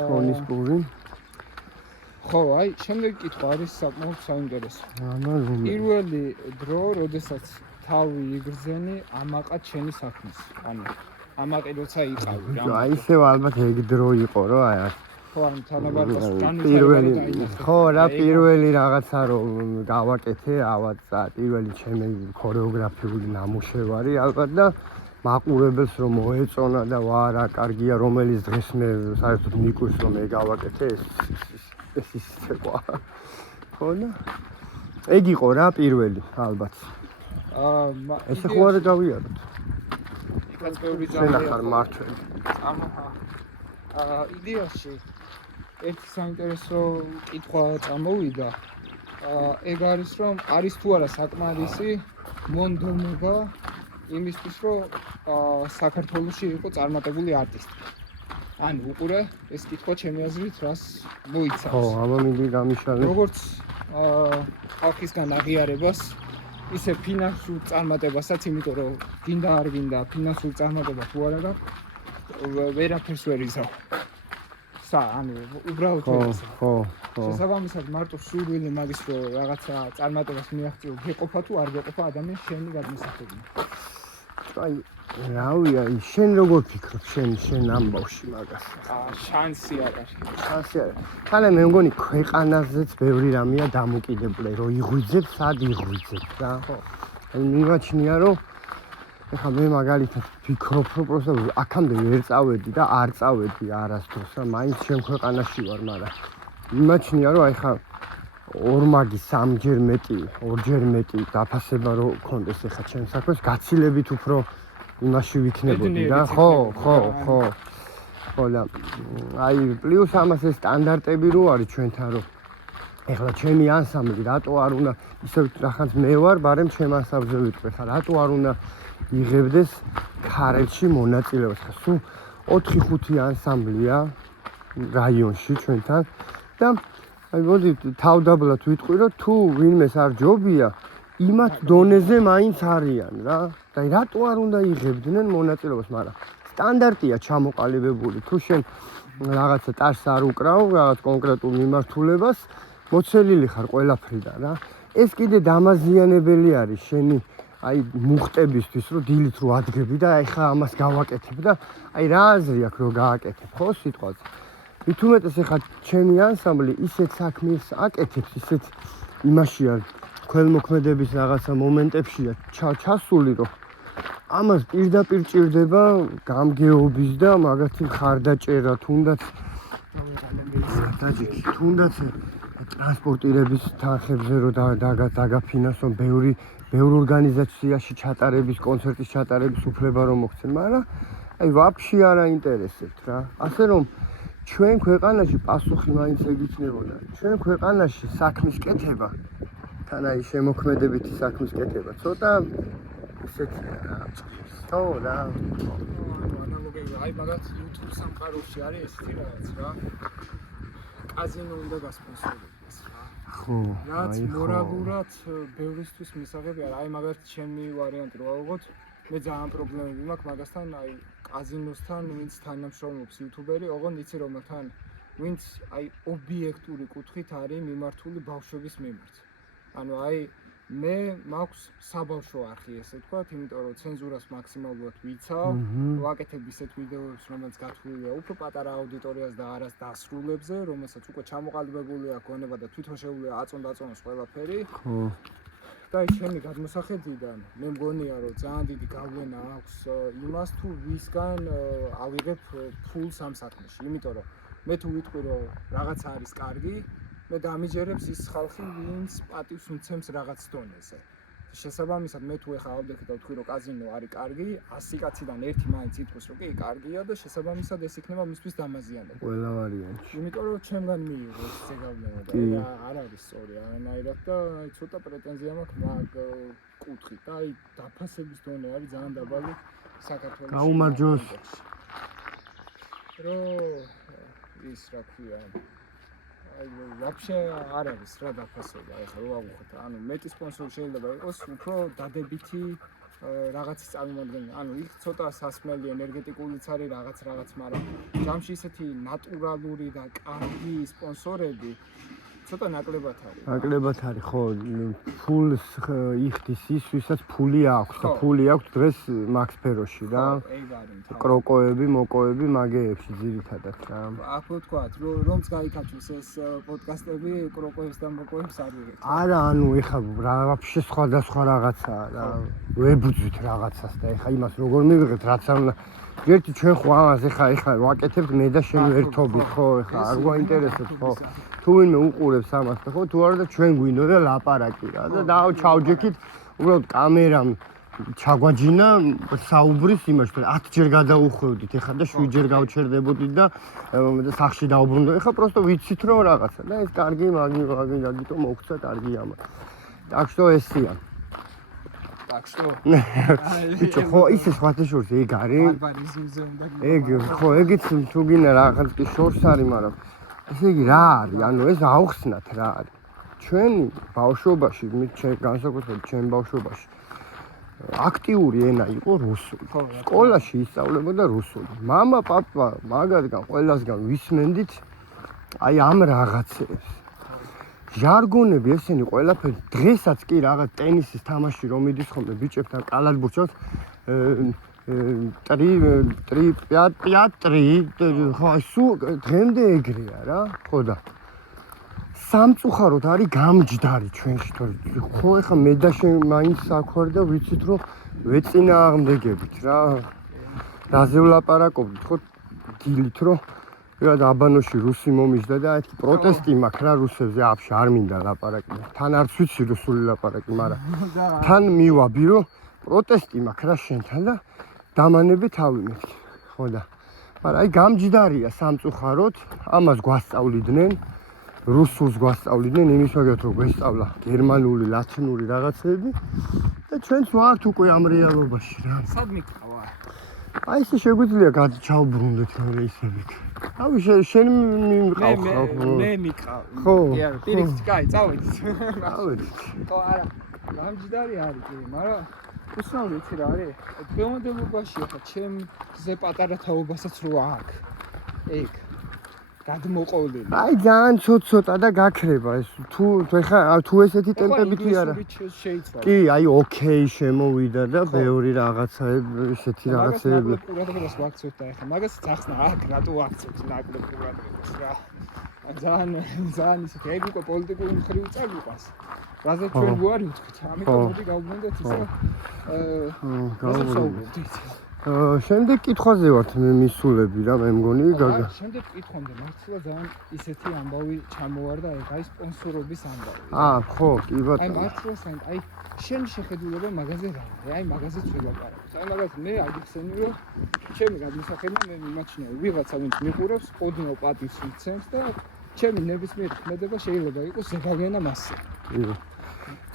თონის პური. ხო, აი, შემდეგი კითხვა არის საკმაოდ საინტერესო. ამაზე. პირველი დრო, როდესაც თავი იგრძენი, ამაყა ჩენი საქმის. ანუ ამაყი როცა იყავი რა. აი ისევ ალბათ ეგ დრო იყო, რომ აი ხო, ანუ თანაბარდას პირველი ხო რა პირველი რაღაცა რომ გავაკეთე, ავაცა პირველი ჩემი ქორეოგრაფიული ნამუშევარი ალბათ და მაყურებელს რომ მოეწონა და ვა რა კარგია, რომელიც დღეს მე საერთოდ მიკვირს რომ მე გავაკეთე ეს ის ცეკვა. ხო და ეგ იყო რა პირველი ალბათ. ესე ხო არ გავიაროთ. იქაც ბევრი შენახარ მართველი. იდეაში ერთი საინტერესო კითხვა წამოვიდა. ეგ არის რომ არის თუ არა საკმარისი მონდომება იმისთვის რომ საქართველოში იყო წარმატებული არტისტი. ანუ უყურე ეს კითხვა ჩემი აზრით რას მოიცავს. ხო, აბა მინდა გამიშალე. როგორც ხალხისგან აღიარებას ისე ფინანსურ წარმატებასაც, იმიტომ რომ გინდა არ გინდა ფინანსური წარმატება თუ არა გაქვს, ვერაფერს ვერ იზავ. ანუ უბრალოდ ხო, ხო. შესაბამისად მარტო სურვილი მაგის რომ რაღაცა წარმატებას მიაღწიო გეყოფა თუ არ გეყოფა ადამიანს შენი გადმოსახედი. აი, რავია, შენ როგორ ფიქრობ შენ ამბავში მაგას? შანსი არ არის. შანსი არის. ხალე მე მგონი ქვეყანაზეც ბევრი რამეა დამოკიდებული, რომ იღვიძებ, სად იღვიძებ რა. ხო. აი მიმაჩნია რომ ეხლა მე მაგალითად ფიქრობ რომ პროსტა აქამდე ვერ წავედი და არ წავედი არასდროს რა, მაინც ჩემ ქვეყანაში ვარ, მაგრამ მიმაჩნია რომ აი ხა ორმაგი სამჯერ მეტი, ორჯერ მეტი დაფასება რო კონდეს ეხა ჩემს საქმეს, გაცილებით უფრო იმაში ვიქნებოდი რა. ხო. ხო და აი პლუს ამას ეს სტანდარტები რო არის ჩვენთან რომ ეხლა ჩემი ანსამბლი რატო არ უნდა ისევ რახანს მე ვარ, ბარემ ჩემ ანსამბლზე ვიტყვი ხა რატო არ უნდა იღებდეს ქარეთში მონაწილეობას. ხა სულ 4-5 ანსამბლია რაიონში ჩვენთან და აი მოდი თავდაბლად ვიტყვი რომ თუ ვინმეს არ ჯობია იმათ დონეზე მაინც არიან რა. და რატო არ უნდა იღებდნენ მონაწილეობას, მაგრამ სტანდარტია ჩამოყალიბებული. თუ შენ რაღაცა ტარს არ უკრავ, რაღაც კონკრეტულ მიმართულებას, მოცელილი ხარ ყველაფრიდან რა. ეს კიდე დამაზიანებელი არის შენი აი მუხტებისთვის, რომ დილით რო ადგები და აი ხა ამას გავაკეთებ და აი რა აზრი აქვს რომ გააკეთებ, ხო სიტყვაზე. მით უმეტეს ეხლა ჩემი ანსამბლი ისეთ საქმეს აკეთებს, ისეთ იმაშია ქველმოქმედების რაღაცა მომენტებშია ჩასული, რომ ამას პირდაპირ ჭირდება გამგეობის და მაგათი მხარდაჭერა, თუნდაც ტრანსპორტირების თანხებზე რომ დაგაფინანსონ ბევრი ორგანიზაციაში ჩატარების, კონცერტის ჩატარების უფლება რომ მოხდენ, მაგრამ აი ვაფშე არ აინტერესებთ რა. ასე რომ ჩვენ ქვეყანაში პასუხი მაინც ეგ იქნებოდა. ჩვენ ქვეყანაში საქმის კეთება, თან აი შემოქმედებითი საქმის კეთება, ცოტა ისეთია რა. ხო რა. ანალოგია, აი მაგათ YouTube სამყაროში არის ესეთი რაღაც რა. კაზინო უნდა გასპონსორდეს რა. ხო. რაც მორალურად ბევრისთვის მისაღები არა. აი მაგათ ჩემი ვარიანტი რო ავიღოთ, მე ძალიან პრობლემები მაქვს მაგასთან, აი კაზინოსთან, ვინც თანამშრომლობს იუთუბერი, ოღონდ იცი რომელთან, ვინც აი ობიექტური კუთხით არის მიმართული ბავშვების მიმართ. ანუ აი მე მაქვს საბავშვო არხი ესე ვთქვათ, იმიტომ რომ ცენზურას მაქსიმალურად ვიცავ, ვაკეთებ ისეთ ვიდეოებს, რომელიც გათვლილია უფრო პატარა აუდიტორიას და არას დასრულებზე, რომელსაც უკვე ჩამოყალიბებული აქვს გონება და თვითონ შეუძლია აწონ-დაწონოს ყველაფერი. ხო. და აი ჩემი გადმოსახედიდან მე მგონია რომ ძალიან დიდი გავლენა აქვს იმას თუ ვისგან ავიღებ ფულს ამ საქმეში, იმიტომ რომ მე თუ ვიტყვი რომ რაღაცა არის კარგი, მე დამიჯერებს ის ხალხი, ვინც პატივს მცემს რაღაც დონეზე. შესაბამისად მე თუ ეხა ავდექი და ვთქვი რომ კაზინო არის კარგი, 100 კაციდან ერთი მაინც იტყვის რომ კი კარგია და შესაბამისად ეს იქნება მისთვის დამაზიანებელი. ყველა ვარიანტი. იმიტომ რომ ჩემგან მიიღო ეს ზეგავლენა და არ არის სწორი არანაირად და აი ცოტა პრეტენზია მაქვს მაგ კუთხით და აი დაფასების დონე არის ძალიან დაბალი საქართველოში. გაუმარჯოს. რომ ის რა ქვია აი ვაფშე არ არის რა დაფასება ეხლა რო ავუხოთ ანუ მეტი სპონსორი შეიძლება იყოს უფრო დადებითი რაღაცის წარმომადგენელი ანუ იქ ცოტა სასმელი ენერგეტიკულიც არის რაღაც მაგრამ ჯამში ისეთი ნატურალური და კარგი სპონსორები ცოტა ნაკლებად არის. ნაკლებად არის, ხო, ფულს იხდის ის, ვისაც ფული აქვს და ფული აქვს დღეს მაგ სფეროში რა. კროკოები, მოკოები მაგეებში ძირითადად რა. ახლა ვთქვათ, რომც გაიქაჩოს ეს პოდკასტები კროკოებს და მოკოებს არ ვიღებთ. არა, ანუ ეხლა ვაფშე სხვადასხვა რაღაცაა რა. ვებუძვით რაღაცას და ეხლა იმას როგორ მივიღებთ, რაც არ უნდა ერთი ჩვენ ხო ამას ეხლა ვაკეთებთ მე და შენ ერთობით ხო ეხლა არ გვაინტერესებს ხო თუ ვინმე უყურებს ამას და ხო თუ არა და ჩვენ გვინდოდა ლაპარაკი რა და ჩავჯექით უბრალოდ კამერამ ჩაგვაჯინა საუბრის იმაში 10 ჯერ გადაუხვევდით ეხლა და 7 ჯერ გავჩერდებოდით და სახში დაუბრუნდა ეხლა პროსტო ვიცით რომ რაღაცა და ეს კარგი მაგიტო მოგცა კარგი ამა так что ესია так что ბიჭო ხო ისე სხვათა შორის ეგ არის ბარბარიზმზე უნდა ეგ ხო ეგიც თუ გინდა რაღაც კი შორს არის მაგრამ ესე იგი რა არის ანუ ეს აუხსნათ რა არის ჩვენი ბავშვობაში მე განსაკუთრებით ჩემ ბავშვობაში აქტიური ენა იყო რუსული. ხო, რა. სკოლაში ისწავლებოდა რუსული. მამა, პაპა, მაგათგან ყველასგან ვისმენდით აი ამ რაღაცებს. ჟარგონები ესენი ყველაფერი დღესაც კი რაღაც ტენისის თამაში რომ მიდის ხოლმე ბიჭებთან კალათბურთს ხო სულ დღემდე ეგრეა რა ხო და სამწუხაროდ არის გამჯდარი ჩვენში ხო ეხა მე და შენ მაინც საქვარ და ვიცით რომ ვეწინააღმდეგებით რა რაზე ვლაპარაკობთ ხო დილით რომ რა აბანოში რუსი მომიჯდა და აი პროტესტი მაქვს რა რუსებზე აფშე არ მინდა ლაპარაკი თან არც ვიცი რუსული ლაპარაკი მაგრამ თან მივაბი რომ პროტესტი მაქვს რა შენთან და დამანები თავი მეთქი ხო და მაგრამ აი გამჯდარია სამწუხაროდ ამას გვასწავლიდნენ რუსულს გვასწავლიდნენ იმის მაგათ რომ გვესწავლა გერმანული ლათინური რაღაცები და ჩვენც ვართ უკვე ამ რეალობაში რა სად მიყავა აი ესე შეგვიძლია გადჩავბრუნდეთ მე ისევ ავი შენ მიყავ მე მიყავ ხო პირიქით კაი წავედით წავედით ხო არა გამჯდარი არის კი მაგრამ უსმავდი იცი რა არის დღევანდელობაში ხა ჩემზე პატარა თაობასაც რო აქვს ეგ გადმოყოლილი აი ძალიან ცოტა და გაქრება ეს თუ ხა თუ ესეთი ტემპებით კი არა კი აი ოკეი შემოვიდა და ბევრი რაღაცაები ესეთი რაღაცები ყურადღებას ვაქცევთ და ეხა მაგასაც ახსნა აქ რატო ვაქცევთ ნაკლებ ყურადღებას რა ძალიან ისეთი ეგ უკვე პოლიტიკური მხრივ წაგვიყვანს რაზე ჩვენ ვარ ვთქვით ამიტომ მოდი გავუბრუნდეთ ისე შემდეგ კითხვაზე ვართ მე მისულები რა მე მგონი გაგა შემდეგ კითხვამდე მართლა ძალიან ისეთი ამბავი ჩამოვარდა აი სპონსორობის ამბავი ხო კი ბატონო აი მართლა საერთოდ აი შენ შეხედულება მაგაზე რა აი მაგაზეც ველაპარაკობ აი მაგას მე აგიხსენი რომ ჩემი გადმოსახედმა მე მიმაჩნია ვიღაცა ვინც მიყურებს ოდნავ პატივს მიცემს და ჩემი ნებისმიერი ქმედება შეიძლება იყოს ზეგავლენა მასზე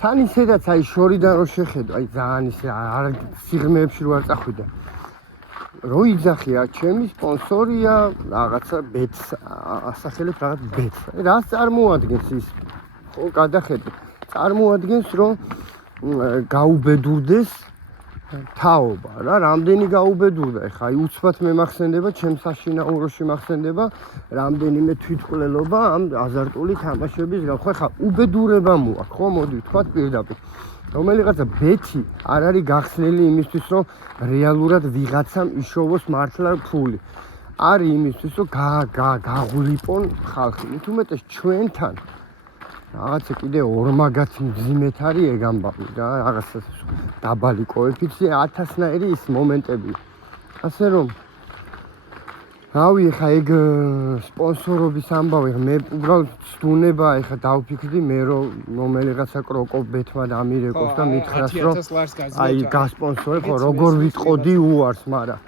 თან ისედაც აი შორიდან რო შეხედო აი ძალიან ისე არ სიღრმეებში რო არ წახვიდა რო იძახია ჩემი სპონსორია რაღაცა ბეთს ასახელებს რაღაც ბეთს რას წარმოადგენს ის ხო გადახედე წარმოადგენს რომ გაუბედურდეს თაობა რა რამდენი გაუბედურდა ეხა აი უცბად მე მახსენდება ჩემს საშინაუროში მახსენდება რამდენიმე თვითმკვლელობა ამ აზარტული თამაშების ხო ეხა უბედურება მოაქვს ხო მოდი ვთქვათ პირდაპირ რომელიღაცა ბეთი არ არის გახსნილი იმისთვის რომ რეალურად ვიღაცამ იშოვოს მართლა ფული არის იმისთვის რომ გაღვლიყვონ ხალხი მით უმეტეს ჩვენთან რაღაცა კიდე ორმაგაც მძიმედ არის ეგ ამბავი რა რაღაცა დაბალი კოეფიცient 1000-ნაირი ის მომენტები ასე რომ რავი ხა ეგ სპონსორობის ამბავი მე უბრალოდ სტუნება ეხა დავფიქრდი მე რომ რომელიღაცა კროკო ბეთმა დამირეკოს და მითხრას რომ აი გასპონსორებ ხო როგორ ვიტყოდი უარს მაგრამ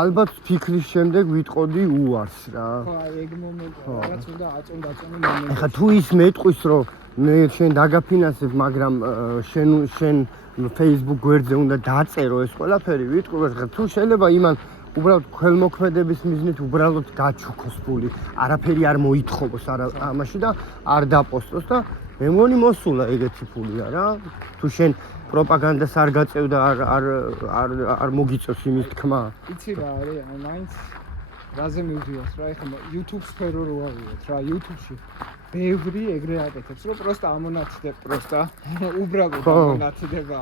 ალბათ ფიქრის შემდეგ ვიტყოდი უარს რა ხო აი ეგ მომენტი რაც უნდა აწონდა მომენტი ეხა თუ ის მეტყვის რომ მე შენ დაგაფინანსებ მაგრამ შენ Facebook გვერდზე უნდა დაწერო ეს ყველაფერი ვიტყვი თუ შეიძლება იმან უბრალოდ ქველმოქმედების მიზნით უბრალოდ გაჩუქოს ფული არაფერი არ მოითხოვოს ამაში და არ დაპოსტოს და მე მგონი მოსულა ეგეთი ფულია რა თუ შენ პროპაგანდას არ გაწევ და არ მოგიწევს იმის თქმა იცი რა არის აი მაინც რაზე მივდივართ რა ეხლა YouTube სფერო რო ავიღოთ რა YouTube-ში ბევრი ეგრე აკეთებს რომ პროსტა ამონაცდებ პროსტა უბრალოდ ამონაცდება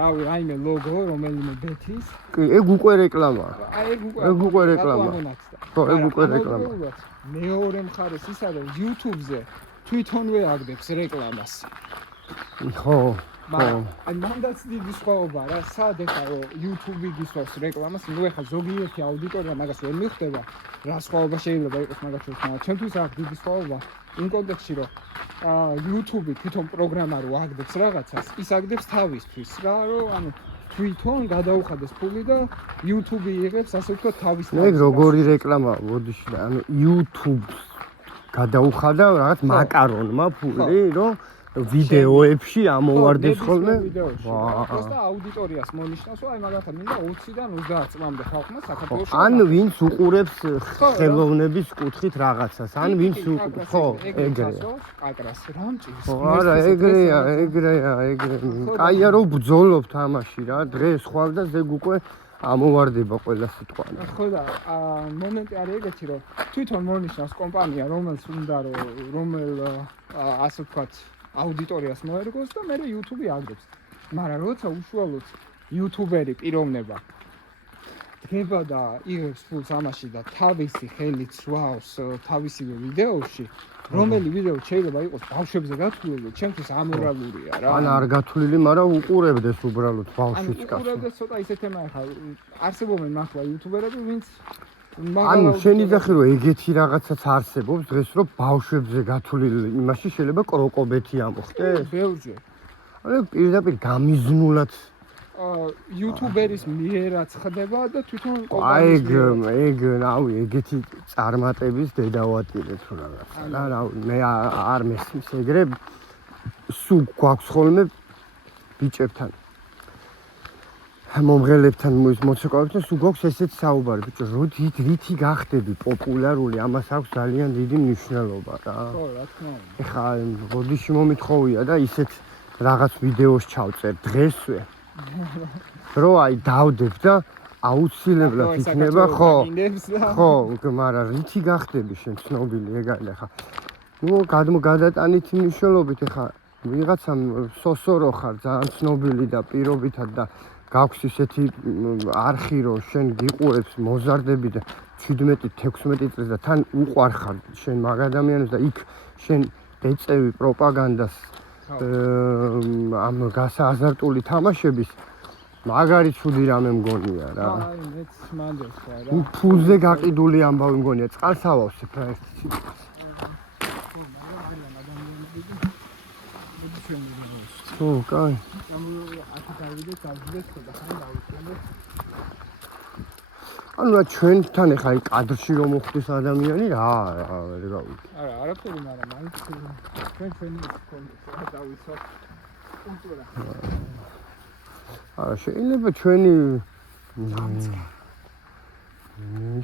რავი რაიმე ლოგო რომელიმე ბეთის კი ეგ უკვე რეკლამაა აი ეგ უკვე რეკლამაა ხო ეგ უკვე რეკლამაა მეორე მხარეს ისა რომ YouTube-ზე თვითონვე აგდებს რეკლამას ხო აი მანდაც დიდი სხვაობა რა სად ეხა YouTube გისვავს რეკლამას ნუ ეხა ზოგიერთი აუდიტორია მაგას ვერ მიხვდება რა სხვაობა შეიძლება იყოს მაგას შორის მაგრამ ჩვენთვის აქვს დიდი სხვაობა იმ კონტექსტში რომ YouTube თვითონ პროგრამა რო აგდებს რაღაცას ის აგდებს თავისთვის რა რომ ანუ თვითონ გადაუხადეს ფული და YouTube იღებს ასე ვთქვათ თავის ეგ როგორი რეკლამაა მოდიში ანუ YouTube გადაუხადა რაღაც მაკარონმა ფული რომ ვიდეოებში ამოვარდეს ხოლმე. просто აუდიტორიას მონიშნავს, აი მაგალითად მინდა 20-დან 30 წლამდე ხალხმა საქართველოში. ან ვინც უყურებს ხელოვნების კუთხით რაღაცას, ან ვინც ხო, ეგრეა. კაკრას რამჭირს. არა, ეგრეა. კაია რომ ბძოლობ თამაში რა, დღეს ხვალ და ზეგ უკვე ამოვარდება ყველა სიტყვა. ხო და მომენტი არის ეგეთი, რომ თვითონ მონიშნავს კომპანია, რომელს უნდა რომელ ასე ვთქვათ აუდიტორიას მოერგოს და მე YouTube აგდებს. მაგრამ როცა უშუალოდ YouTuberi პიროვნება დგება და იღებს ფულს ამაში და თავისი ხელით სვავს თავისივე ვიდეოში, რომელი ვიდეო შეიძლება იყოს ბავშვებზე გათვლილი, ჩემთვის ამორალურია რა. ან არ გათვლილი, მაგრამ უყურებდეს უბრალოდ ბავშვის კაცს. უყურებდეს ცოტა ისეთემა ახლა არსებობენ მართლა YouTuberები, ვინც ანუ შენი ძახი რომ ეგეთი რაღაცაც არსებობს დღეს რომ ბავშვებზე გათვლილი იმაში შეიძლება კროკობეთი ამოხდეს? ბევრჯერ. ანუ პირდაპირ გამიზნულად YouTuberis მიერაც ხდება და თვითონ ეგ რავი ეგეთი წარმატების დედავატირე თუ რაღაცა რა რავი მე არ მესმის ეგრე სულ გვაქვს ხოლმე ბიჭებთან მომღერლებთან მოცეკვავებთან სულ გვაქვს ესეც საუბარი ბიჭო რითი გახდები პოპულარული ამას აქვს ძალიან დიდი მნიშვნელობა რა ხო რა თქმა უნდა ეხა ბოდიში მომითხოვია და ისეთ რაღაც ვიდეოს ჩავწერ დღესვე რო აი დავდებ და აუცილებლად იქნება ხო მაგრამ რითი გახდები შენ ცნობილი ეგ არის ხა ნუ გადატანით მნიშვნელობით ხა ვიღაცამ სოსორო ხარ ძალიან ცნობილი და პირობითად და გაქვს ისეთი არხი რომ შენ გიყურებს მოზარდები და 17-16 წელს და თან უყვარ ხარ შენ მაგ ადამიანებს და იქ შენ ეწევი პროპაგანდას ამ გასააზარტული თამაშების მაგარი ცუდი რამე მგონია რა. აი მეც მანდელს რა. ფულზე გაყიდული ამბავი მგონია, წყალს ავავსებ რა ერთი სიტყვას. ხო, კაი. ანუ რა ჩვენთან ეხა აი კადრში რომ მოხდეს ადამიანი რა ვერ გავიგე. არა, არაფერი, მაგრამ მაინც ჩვენი კონტექსტი დავიცვათ. კულტურა. არა, შეიძლება ჩვენი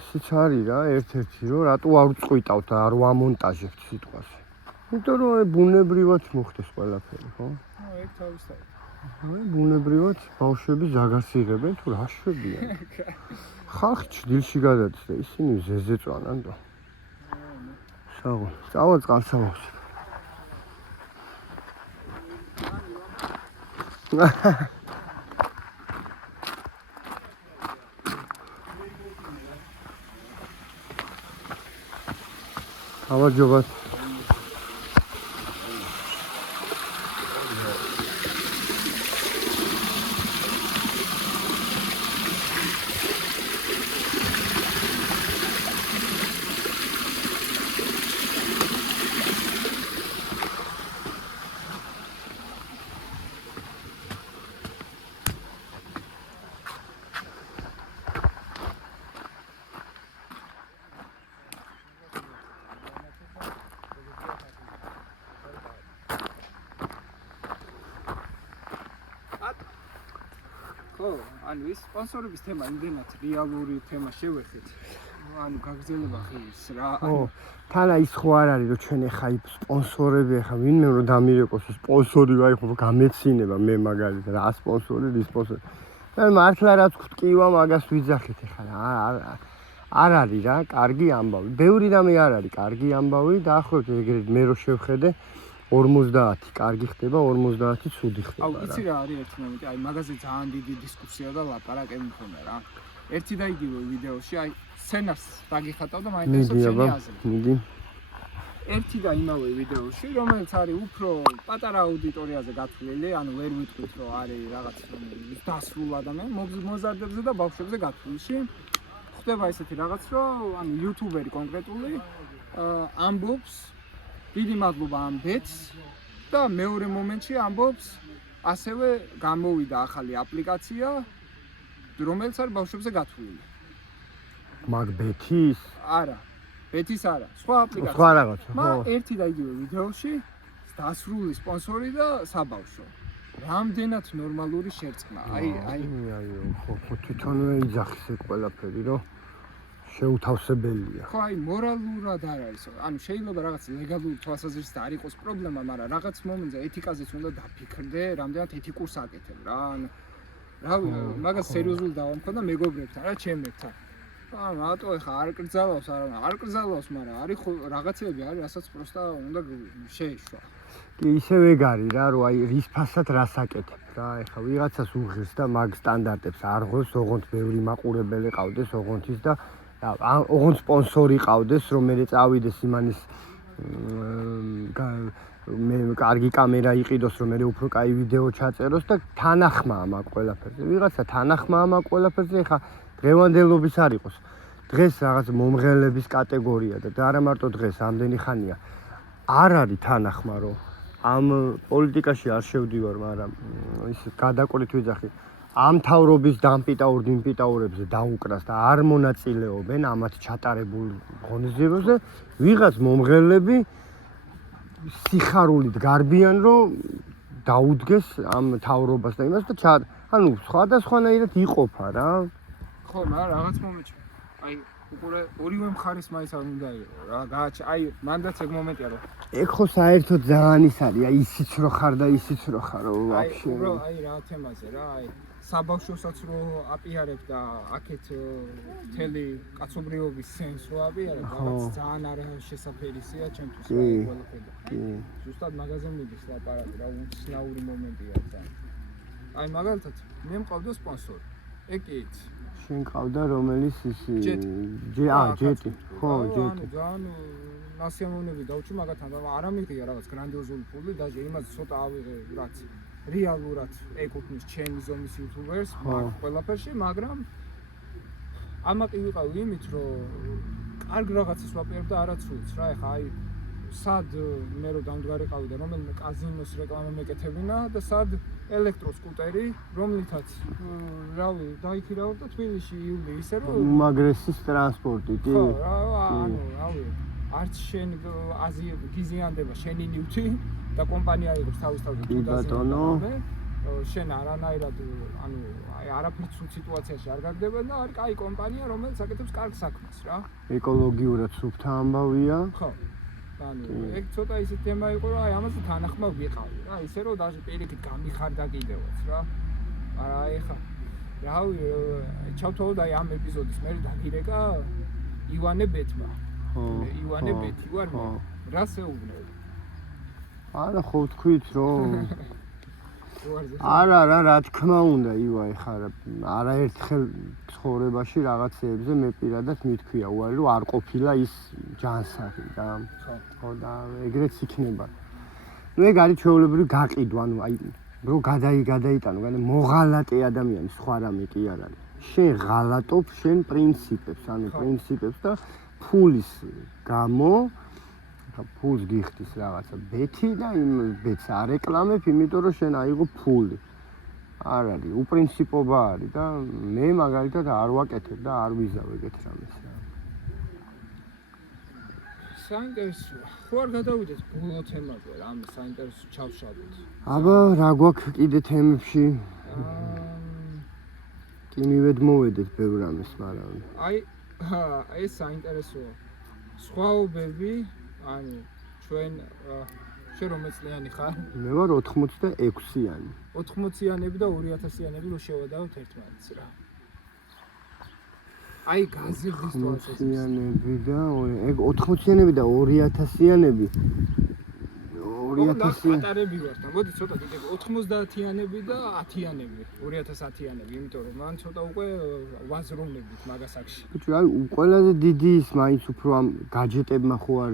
ისიც არის რა, ერთ-ერთი რომ რატო არ წყვიტავთ და არ ვამონტაჟებთ სიტყვას. იმიტომ რომ ბუნებრივად მოხდეს ყველაფერი, ხო? ეგ თავისთავად. აი ბუნებრივად ბავშვები ზაგარს იღებენ თუ რა შვებიან. ხალხი ჭდილში გადადის და ისინი ზეზე წვანან და საღო, წავალ წყალს ავავსებ. გამარჯობათ. ხო, ანუ ის სპონსორების თემა იმდენად რეალური თემა შევეხეთ. ანუ გაგრძელება ხის რა. ხო, თან ის ხო არ არის რომ ჩვენ ეხა სპონსორები ეხა ვინმე რომ დამირეკოს სპონსორი ვაი ხო გამეცინება მე მაგალითად რა სპონსორი ის სპონსორი. მე მართლა რაც გვტკივა მაგას ვიძახით ეხა არ არის რა, კარგი ამბავი. ბევრი რამე არ არის კარგი ამბავი და ახლა ეგრეთ მე რო შევხედე 50 კარგი ხდება, 50 ცუდი ხდება. აუ, იცი რა არის ერთი მომენტი, აი მაგაზე ძალიან დიდი დისკუსია და ლაპარაკები მქონდა რა. ერთი და იგივე ვიდეოში, აი სცენარს დაგიხატავ და მაინტერესებს შენი აზრი. მიდი. ერთი და იმავე ვიდეოში, რომელიც არის უფრო პატარა აუდიტორიაზე გათვლილი, ანუ ვერ ვიტყვით რომ არის რაღაც დასრულ ადამიანი, მოზარდებზე და ბავშვებზე გათვლილში. ხდება ესეთი რაღაც, რომ ანუ YouTuberi კონკრეტული ამბობს დიდი მადლობა ამ ბეთს და მეორე მომენტში ამბობს ასევე გამოვიდა ახალი აპლიკაცია რომელიც არის ბავშვებზე გათვლილი. მაგ ბეთის? არა, ბეთის არა, სხვა აპლიკაცია. სხვა რაღაცა, ხო. ერთი და იგივე ვიდეოში დასრული სპონსორი და საბავშვო. რამდენად ნორმალური შერწყმა. აი ხო თვითონვე იძახის ეს ყველაფერი, რომ შეუთავსებელია. ხო, აი მორალურად არ არის. ანუ შეიძლება რაღაც ლეგალური თვალსაზრისით არ იყოს პრობლემა, მაგრამ რაღაც მომენტზე ეთიკაზეც უნდა დაფიქრდე, რამდენად ეთიკურს აკეთებ რა. ანუ მაგას სერიოზულად დავამხო და მეგობრებთან, რა ჩემებთან. რატო ეხა არ კრძალავს, არ კრძალავს, მაგრამ არის რაღაცები არის, რასაც პროსტა უნდა შეეშვა. კი ისევ ეგ არის რა, რომ აი რის ფასად რას აკეთებ რა. ეხა ვიღაცას უღირს და მაგ სტანდარტებს არ ღვევს, ოღონდ ბევრი მაყურებელი ყავდეს ოღონდის და ოღონდ სპონსორი ყავდეს, რომ მე წავიდეს იმანის მე კარგი კამერა იყიდოს, რომ მე უფრო კაი ვიდეო ჩაწეროს და თანახმაა მაგ ყველაფერზე. ვიღაცა თანახმაა მაგ ყველაფერზე, ეხა დღევანდელობის არ იყოს. დღეს რაღაც მომღერლების კატეგორია და არა მარტო დღეს, ამდენი ხანია. არ არის თანახმა, რომ ამ პოლიტიკაში არ შევდივარ, მაგრამ ის გადაკვირით ვიძახი. ამ თავრობის დამპიტაურებზე დაუკრას და არ მონაწილეობენ ამათ ჩატარებულ ღონისძიებებზე, ვიღაც მომღერლები სიხარულით გარბიან, რომ დაუდგეს ამ თავრობას და იმას და ანუ სხვადასხვანაირად იყოფა რა. ხო, მაგრამ რაღაც მომენტში აი უყურე ორივე მხარეს მაინც არ უნდა იყო რა. აი მანდაც ეგ მომენტია რომ ეგ ხო საერთოდ ძალიან ის არის, აი ისიც რო ხარ და ისიც რო ხარ, ვაფშე. აი რა თემაზე რა, აი საბავშვოსაც რო აპიარებ და აქეთ მთელი კაცობრიობის სენს რო აპიარებ, რაღაც ძალიან არ შესაფერისია ჩემთვის ყველაფერი. კი. ზუსტად მაგაზე მიდის ლაპარაკი რა, უცნაური მომენტია ძალიან. აი მაგალითად მე მყავდა სპონსორი. ეკიც შენ ყავდა რომელიც ისი ჯეტი. ხო, ჯეტი. ძალიან მასიამოვნები დავჭი მაგათთან და არ ამიღია რაღაც გრანდიოზული ფული და იმას ცოტა ავიღე რაც რეალურად ეკუთვნის ჩემი ზომის იუთუბერს მაგ ყველაფერში, მაგრამ ამაყი ვიყავი იმით, რომ კარგ რაღაცას ვაპირებ და არაცულს რა. ეხა აი სად მე რო დამდგარიყავი და რომელიმე კაზინოს რეკლამა მეკეთებინა და სად ელექტროსკუტერი, რომლითაც რავი დაიქირავ და თბილისში ივლი ისე რომ უმაგრესის ტრანსპორტი, კი. ხო, ანუ რავი არც შენ გიზიანდება შენი ნივთი და კომპანია იყოს თავის თავზე კი ბატონო. შენ არანაირად ანუ აი არაფერს სულ სიტუაციაში არ გაგდება და არის კაი კომპანია, რომელიც აკეთებს კარგ საქმეს რა. ეკოლოგიურად სუფთა ამბავია. ხო. ანუ ეგ ცოტა ისეთი თემა იყო, რომ აი ამაზე თანახმა ვიყავი რა, ისე რომ даже პირიქით გამიხარდა კიდევაც რა. მაგრამ აი ხა რავი ჩავთვალოთ აი ამ ეპიზოდის მე დაგირეკა ივანე ბეთმა. ივანე ბეთი ვარ მე. რა შეუგნებ? არა ხო თქვით რომ არა რა თქმა უნდა ივაი ხარ არაერთხელ ცხოვრებაში რაღაცეებზე მე პირადად მithქვია უარი რომ არ ყოფილა ის ჯანსაღი და ხო და ეგრეც იქნება. ნუ ეგ არის ჩვეულებრივი გაყიდვა, ანუ აი რო გადაიტანო, მოღალატე ადამიანი სხვა რამე კი არ არის. შენ ღალატობ შენ პრინციპებს, ანუ პრინციპებს და ფულის გამო ფულს გიხდის რაღაცა ბეთი და იმ ბეთს არეკლამებ, იმიტომ რომ შენ აიღო ფული. არ არის, უპრინციპობა არის და მე მაგალითად არ ვაკეთებ და არ ვიზავ ეგეთ რამეს რა. საინტერესოა. ხო არ გადავიდეთ ბოლო თემაზე რა, ამ საინტერესო ჩავშალოთ. აბა რა გვაქვს კიდე თემებში? კი მივედმოვედეთ ბევრ რამეს, მაგრამ აი ეს საინტერესოა. სხვაობები ანუ ჩვენ რომელ წლიანი ხარ? მე ვარ 86-იანი. 80-იანები და 2000-იანები რო შევადავთ ერთმანეთს რა. აი გაზრდის თვალსაზრისით. 80-იანები და ეგ 80-იანები და 2000-იანები. 2000-იანი პატარები ვარ და მოდი ცოტა კიდე 90-იანები და 10-იანები, 2010-იანები, იმიტომ რომ მან ცოტა უკვე ვაზროვნებით მაგასაკში. ბიჭო, აი ყველაზე დიდი ის მაინც უფრო ამ გაჯეტებმა ხო არ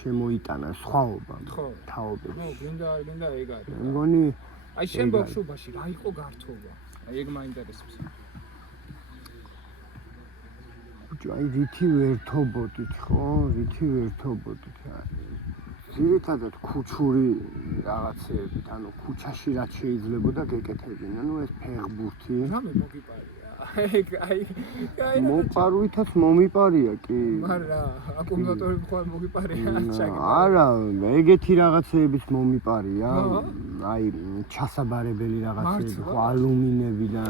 შემოიტანა სხვაობა. ხო. თაობებს. ნუ გინდა ეგ არის. მგონი აი შენ ბავშვობაში რა იყო გართობა? აი ეგ მაინტერესებს. ბიჭო, აი რითი ვერთობოდით, ხო? რითი ვერთობოდით. ძირითადად ქუჩური რაღაცეებით, ანუ ქუჩაში რაც შეიძლებოდა გეკეთებინა, ნუ ეს ფეხბურთი. რამე მოგიპარია. აი მოპარვითაც მომიპარია კი. მარა აკუმულატორები ხარ მოგიპარია არა, ეგეთი რაღაცეებიც მომიპარია. აი ჩასაბარებელი რაღაცეები, ხო ალუმინები და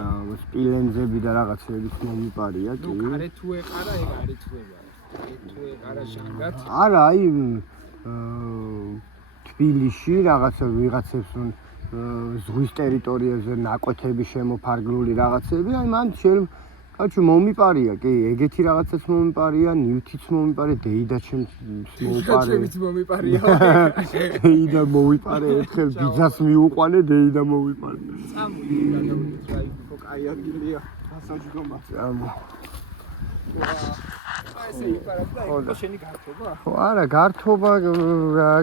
სპილენძები და რაღაცეებიც მომიპარია კი. ნუ კარე თუ ეყარა ეგ არის თუ ეყარა ჟანგად. არა, აი თბილისში რაღაცა ვიღაცებს ზღვის ტერიტორიაზე ნაკვეთები შემოფარგლული რაღაცები, აი მან კაჩუ მომიპარია, კი, ეგეთი რაღაცაც მომიპარია, ნივთიც მომიპარია, დეიდა ჩემს მომიპარია. ჩემიც მომიპარია. დეიდა მოვიპარე, ერთხელ ბიძას მიუყვანე, დეიდა მოვიპარე. წამოდი გადავიდრა იქ კაი ადგილია, გასაჯდომა. წამო. ესე იპარაკდა იქ შენი გართობა? ხო, არა,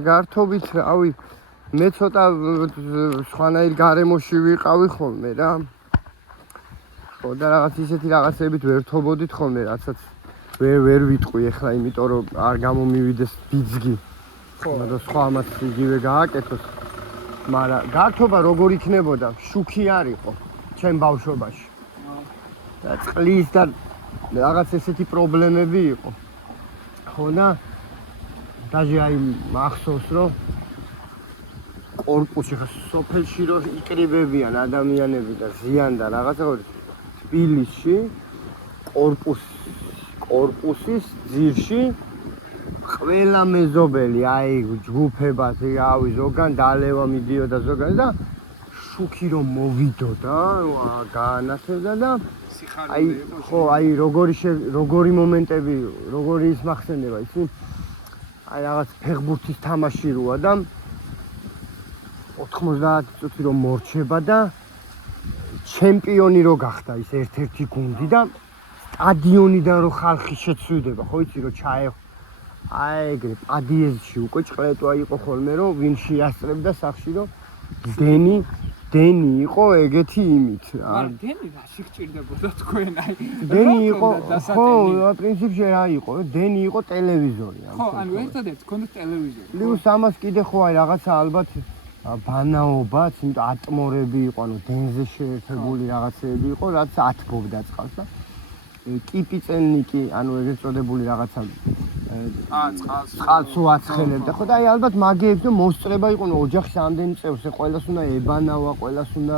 გართობით, რავი, მე ცოტა სხვანაირ გარემოში ვიყავი ხოლმე რა. ხო და რაღაც ისეთი რაღაცებით ვერ თობოდით ხოლმე, რაცაც ვერ ვიტყვი ახლა, იმიტომ რომ არ გამომივიდეს ბიძგი. ხო, და სხვა ამას იგივე გააკეთოს. მაგრამ გართობა როგორ იქნებოდა? შუქი არ იყო ჩემ ბავშვობაში. და წყლის და რაღაც ესეთი პრობლემები იყო. ხო და დაჟე აი მახსოვს რომ კორპუსში ხა სოფელში რო იკრიბებიან ადამიანები და ზიან და რაღაცა თბილისში კორპუსის ძირში ყველა მეზობელი აი ჯგუფებად რავი ზოგან დალევა მიდიოდა ზოგან და შუქი რომ მოვიდოდა გაანათებდა და აი ხო აი როგორი მომენტები როგორი ის მახსენდება იცი აი რაღაც ფეხბურთის თამაში როა და 90 წუთი რომ მორჩება და ჩემპიონი რო გახდა ის ერთ-ერთი გუნდი და სტადიონიდან რო ხალხი შეცვიდება ხო იცი რომ ჩაეხო აი ეგრე პადიეზში უკვე ჭყლეტვა იყო ხოლმე რომ ვინ შეასწრებდა სახში რომ დენი იყო ეგეთი იმით რა მაგრამ დენი რაში გჭირდებოდა თქვენ აი დენი იყო ხო პრინციპში რა იყო დენი იყო ტელევიზორი ხო ანუ ერთადერთი ქონდა ტელევიზორი პლუს ამას კიდე ხო აი რაღაცა ალბათ ბანაობაც, იმიტომ ატმორები იყო, ანუ დენზე შეერთებული რაღაცეები იყო, რაც ათბობდა წყალს და კიპიწელნიკი, ანუ ეგრეთ წოდებული რაღაცა წყალს უაცხელებდა. ხო და აი ალბათ მაგეებს რომ მოსწრება იყო, ოჯახის ამდენი წევს, ყველას უნდა ებანავა, ყველას უნდა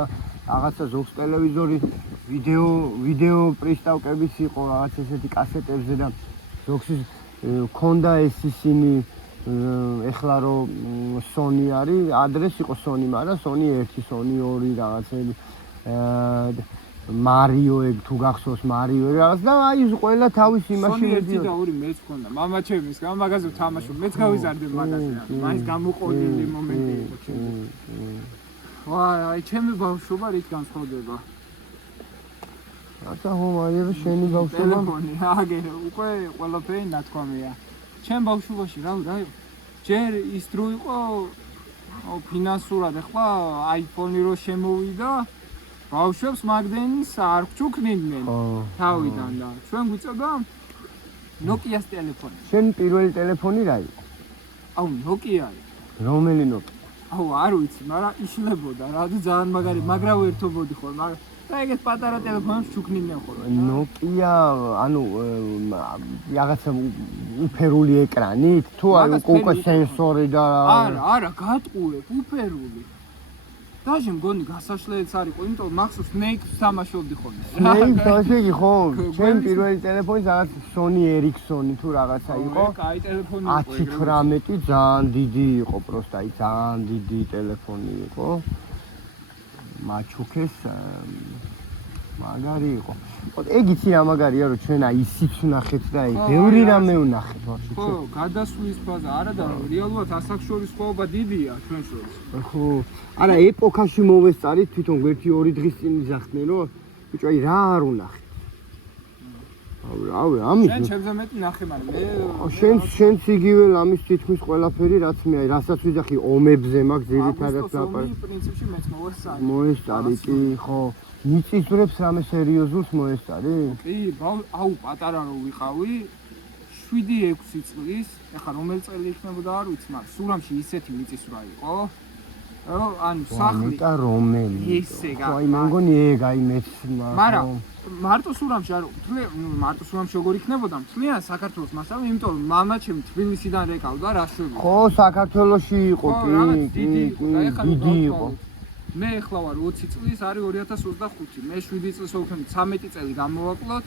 რაღაცა ზოგს ტელევიზორი, ვიდეო პრისტავკებიც იყო, რაღაც ესეთი კასეტებზე და ზოგს ქონდა ეს ისინი ეხლა რომ Sony არის, ადრეს იყო Sony, მაგრამ Sony 1, Sony 2 რაღაცები Mario ეგ თუ გახსოვს Mario რაღაც და აი ყველა თავის იმაში მიდიოდა. Sony 1 და 2 მეც მქონდა. მამა ჩემის გამ მაგაზე ვთამაშობ. მეც გავიზარდე მაგაზე. მაინც გამოყოლილი მომენტი იყო ჩემი. აი ჩემი ბავშვობა რით განსხვავდება? აბა ჰომაიები შენი ბავშვობა ტელეფონი აგე უკვე ყველაფერი ნათქვამია. ჩემ ბავშვობაში რა ჯერ ის დრო იყო ფინანსურად ახლა iPhone-ი რო შემოვიდა ბავშვებს მაგდენის არ გჩუქნიდნენ თავიდან და ჩვენ გვიწოდა Nokia-s ტელეფონი. შენ პირველი ტელეფონი რა იყო? აუ Nokia. რომელი Nokia? აუ არ ვიცი, მაგრამ იშლებოდა რა და ძალიან მაგარი, მაგრა ვერთობოდი ხოლმე, მაგრამ და ეგეთ პატარა ტელეფონებს ჩუქნიდნენ ხოლმე. Nokia, ანუ რაღაცა უფერული ეკრანით, თუ აი უკვე სენსორი და არა, გატყუებ, უფერული. დაჟე მგონი გასაშლელიც არ იყო, იმიტომ მახსოვს Snake-ს თამაშობდი ხოლმე. Snake-ს ასე კი ხო? ჩემ პირველი ტელეფონი რაღაც Sony Ericsson-ი თუ რაღაცა იყო. კაი ტელეფონი იყო. 10-18 ძალიან დიდი იყო, პროსტა აი ძალიან დიდი ტელეფონი იყო. მაჩუქეს მაგარი იყო. ეგ იცი რა მაგარია რომ ჩვენ აი ისიც ვნახეთ და აი ბევრი რამე ვნახეთ ვაფშე. ხო, გადასვლის ფაზა არა და რეალურად ასაკშორის ხოვობა დიდია ჩვენ შორის. ხო. არა ეპოქაში მოვესწარით თვითონ ერთი 2 დღის წინ ვიზახდნენ რომ ბიჭო აი რა არ ვნახეთ. რავი, ამის. შენ ჩემზე მეტი ნახე, მაგრამ მე შენც იგივე ამის თითქმის ყველაფერი რაც მე აი რასაც ვიზახი ომებზე მაგ ძირითადად ლაპარაკი. პრინციპში მეც მოვესწარი. მოვესწარი კი, ხო. მიწისძვრებს რამე სერიოზულს მოესწარი? კი, აუ პატარა რო ვიყავი 7-6 წლის, ეხლა რომელი წელი იქნებოდა არ ვიცი, მაგრამ სურამში ისეთი მიწისძვრა იყო. ანუ სახლი და რომელი ესე აი მე მგონი ეგ აი მეც მაგრამ მარტო სურამში არ მარტო სურამში როგორ იქნებოდა მთლიან საქართველოს მასშტაბით იმიტომ რომ მამა ჩემი თბილისიდან რეკავდა რაშვები ხო საქართველოში იყო დიდი იყო მე ახლა ვარ 20 წლის არის 2025 მე 7 წლის ვქენ 13 წელი გამოვაკლოთ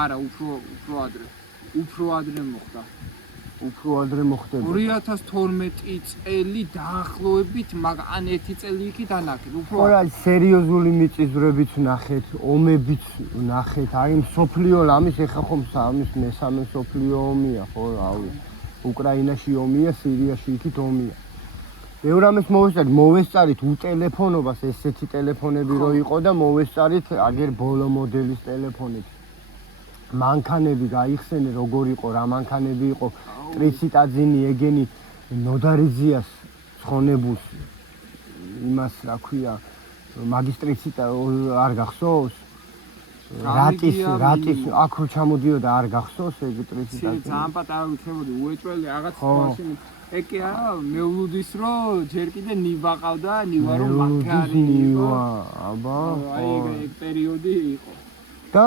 არა უფრო ადრე მოხდა უფრო ადრე მოხდება 2012 წელი დაახლოებით ან 1 წელი იქით ანაკეთ უფრო ხო რა სერიოზული მიწისძვრებიც ნახეთ ომებიც ნახეთ აი მსოფლიო ამის ეხა ხომ ამის მესამე მსოფლიო ომია ხო რავი უკრაინაში ომია სირიაში იქით ომია ბევრ ამას მოვესწარით უტელეფონობას ესეთი ტელეფონები რო იყო და მოვესწარით აგერ ბოლო მოდელის ტელეფონები მანქანები გაიხსენე როგორ იყო რა მანქანები იყო ტრიციტაძინი ეგენი ნოდარიძიას ცხონებულს იმას რა ქვია მაგისტრიციტა არ გახსოვს რატის აქ რო ჩამოდიოდა არ გახსოვს ეგ ტრიციტაძინი ძალიან პატარა ვიქნებოდი უეჭველი რაღაც მაშინ ეგ კი არა მეულუდის რო ჯერ კიდე ნივა ყავდა ნივა რომ მაგარი იყო აბა აი ეგ პერიოდი იყო და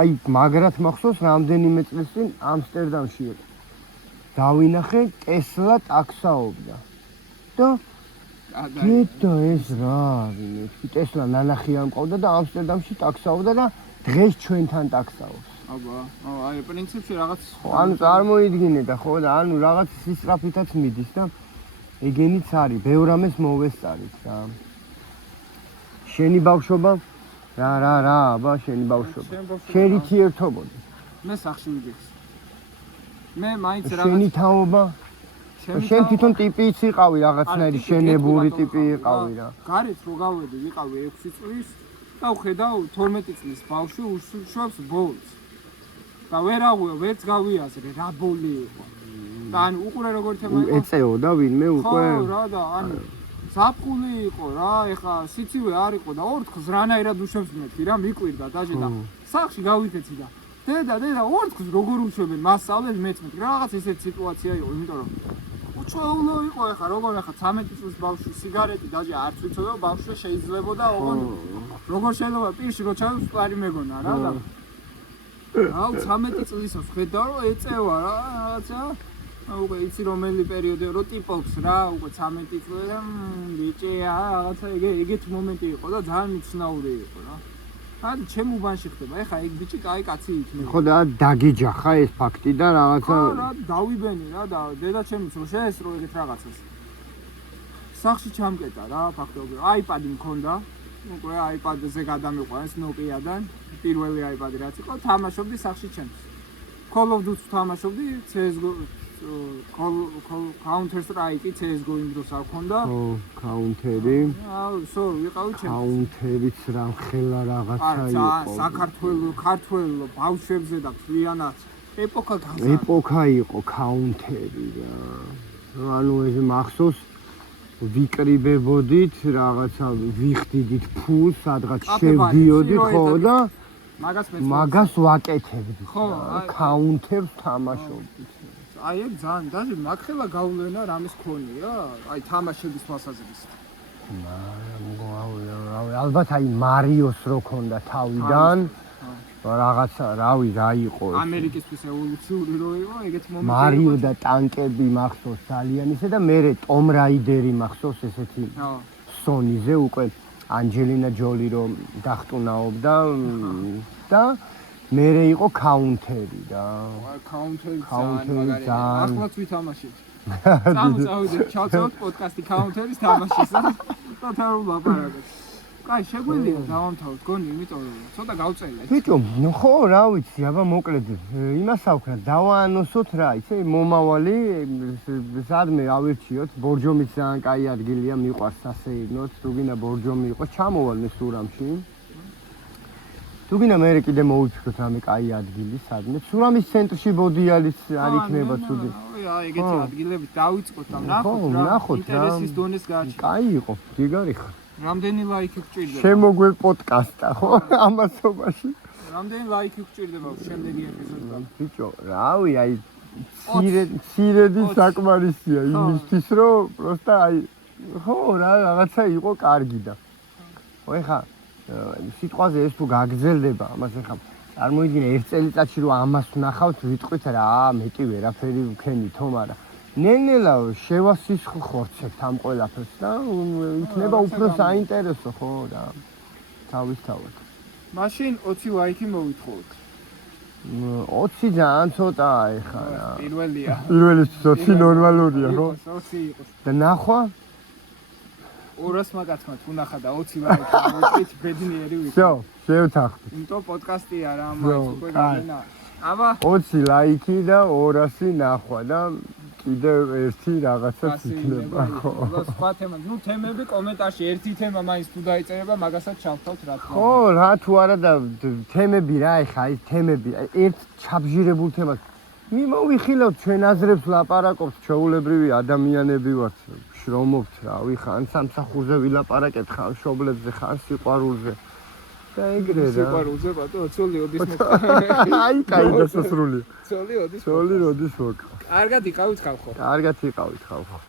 აი მაგრად მახსოვს რამდენიმე წლის წინ ამსტერდამში იყო დავინახე ტესლა ტაქსაობდა და გეტა ეს რა არის ტესლა ნანახი არ მყავდა და ამსტერდამში ტაქსაობდა და დღეს ჩვენთან ტაქსაობს აბა აი პრინციპში რაღაც ანუ წარმოიდგინე და ხო და ანუ რაღაც სისწრაფითაც მიდის და ეგენიც არის ბევრ ამას მოვესწარით რა შენი ბავშვობა რა აბა შენი ბავშვობა შერითი ერთობოდი მე სახში ვიჯექს მე მაინც რაღაც შენი თაობა შენ თვითონ ტიპიც იყავი რაღაცნაირი შენებური ტიპი იყავი რა გარეთ რო გავედი ვიყავი 6 წლის და ვხედავ 12 წლის ბავშვი უშუალოდ ბოლოს და ვერც გავიაზრე რა ბოლი იყო და ანუ უყურე როგორ თემა იყო ეწეოდა ვინმე უკვე ხო რა და ანუ ზაფხული იყო რა ეხა სიცივე არ იყო და ორთქს რანაირად უშვებს მეთქი რა მიკვირდა დაჟე და სახში გავიქეცი და დედა ორთქს როგორ უშვებენ მასწავლებს მეც მეთქი რაღაც ესეთი სიტუაცია იყო იმიტომ რომ უჩვეულო იყო ეხა როგორ ეხა 13 წლის ბავშვი სიგარეტი დაჟე არც ვიცოდა ბავშვი შეიძლებოდა როგორ შეიძლება პირში რო ჩავს პარი მეგონა რა და აუ 13 წლისას ხედავ რომ ეწევა რა რაღაცა უკვე იცი რომელი პერიოდი რო ტიპობს რა უკვე 13 წელი და ბიჭია რაღაცა ეგეთი მომენტი იყო და ძალიან მიცნაური იყო რა ანუ ჩემ უბანში ხდება ეხა ეგ ბიჭი კაი კაცი იქნება ხო და დაგეჯახა ეს ფაქტი და რაღაცა ხო რა დავიბენი რა და დედა ჩემიც რო შეესრო ეგეთ რაღაცას სახში ჩამკეტა რა ფაქტობრივად აიპადი მქონდა უკვე აიპადზე გადამიყვანეს ნოკიადან პირველი აიპადი რაც იყო თამაშობდი სახში ჩემს Call of Duty თამაშობდი CS:GO Counter Strike CS:GO იმ დროს არ ქონდა Counter-ი აუ ვიყავი ჩემს Counter-იც რა ხელა რაღაცა იყო ქართველო ბავშვებზე და ფლიანად ეპოქა იყო Counter-ი რა ანუ ეს მახსოვს ვიკრიბებოდით რაღაცა ვიხდიდით ფულს სადღაც შევდიოდით ხო და მაგას ვაკეთებდით ხო Counter-ს თამაშობდით აი ეგ ძალიან დაჟე მაგხელა გავლენა რამის ქონია აი თამაშების თვალსაზრისით ალბათ აი მარიოს რო ქონდა თავიდან რაღაცა რავი რა იყო ამერიკისთვის ევოლუციური რო იყო ეგეთ მომენტი მარიო და ტანკები მახსოვს ძალიან ისე და მე ტომ რაიდერი მახსოვს ესეთი სონიზე უკვე ანჯელინა ჯოლი რო დახტუნაობდა და მერე იყო Counter-ი და Counter-ი ახლაც ვითამაშეთ წავიდეთ ჩავწავთ პოდკასტი Counter-ის თამაშისა და თავი ლაპარაკობთ კაი შეგვიძლია დავამთავროთ გონი იმიტომ რომ ცოტა გავწელეთ ბიჭო ხო რა ვიცი აბა მოკლედ იმას ავქნა დავაანონსოთ რა იცი მომავალი სადმე ავირჩიოთ ბორჯომიც ძალიან კაი ადგილია მიყვარს სასეირნოთ თუ გინდა ბორჯომი იყოს ჩამოვალ მე სურამში თუ გინდა მე კიდე მოვიფიქროთ რამე კაი ადგილი სადმე სურამის ცენტრში ბოდიალის არ იქნება ცუდი აი ეგეთი ადგილები დავიწყოთ და ნახოთ რა ინტერესის დონეს გააჩნია კაი იყო გიგარი ხარ რამდენი ლაიქი გჭირდება შემოგველ პოდკასტა ხო ამასობაში რამდენი ლაიქი გჭირდება შემდეგი ეპიზოდთან ბიჭო რავი აი ცირედი საკმარისია იმისთვის რომ პროსტა აი ხო რა რაღაცა იყო კარგი და ხო ეხა სიტყვაზე ეს თუ გაგრძელდება ამას ეხა წარმოიდგინე ერთ წელიწადში რომ ამას ვნახავთ ვიტყვით რა მეტი ვერაფერი ვქენითო მაგრამ ნელ-ნელა შევასისხლხორცებთ ამ ყველაფერს და იქნება უფრო საინტერესო ხო რა თავისთავად მაშინ 20 ლაიქი მოვითხოვოთ 20 ძალიან ცოტაა ეხა რა პირველია პირველისთვის 20 ნორმალურია ხო 20 იყოს და ნახვა 200 მაგაცმა თუ ნახა და 20 ლაიქი მოვიტყვით ბედნიერი ვიყო всё შევთანხმდით იმიტომ პოდკასტია რა მაინც უკვე გაგენა აბა 20 ლაიქი და 200 ნახვა და კიდევ ერთი რაღაცაც იქნება ხო სხვა თემა ნუ თემები კომენტარში ერთი თემა მაინც თუ დაიწერება მაგასაც ჩავთავთ რა თქმა ხო რა თუ არა და თემები რა ეხა ის თემები ერთ ჩაბჟირებულ თემას მიმოვიხილავთ ჩვენ აზრებს ლაპარაკობთ ჩვეულებრივი ადამიანები ვართ შრომობთ რავი ხან სამსახურზე ვილაპარაკეთ ხან მშობლებზე ხან სიყვარულზე და ეგრე რა სიყვარულზე ბატო ცოლი ოდის აი კაი დასასრულია ცოლი ოდის ცოლი როდის მოკა კარგად იყავით ხალხო კარგად იყავით ხალხო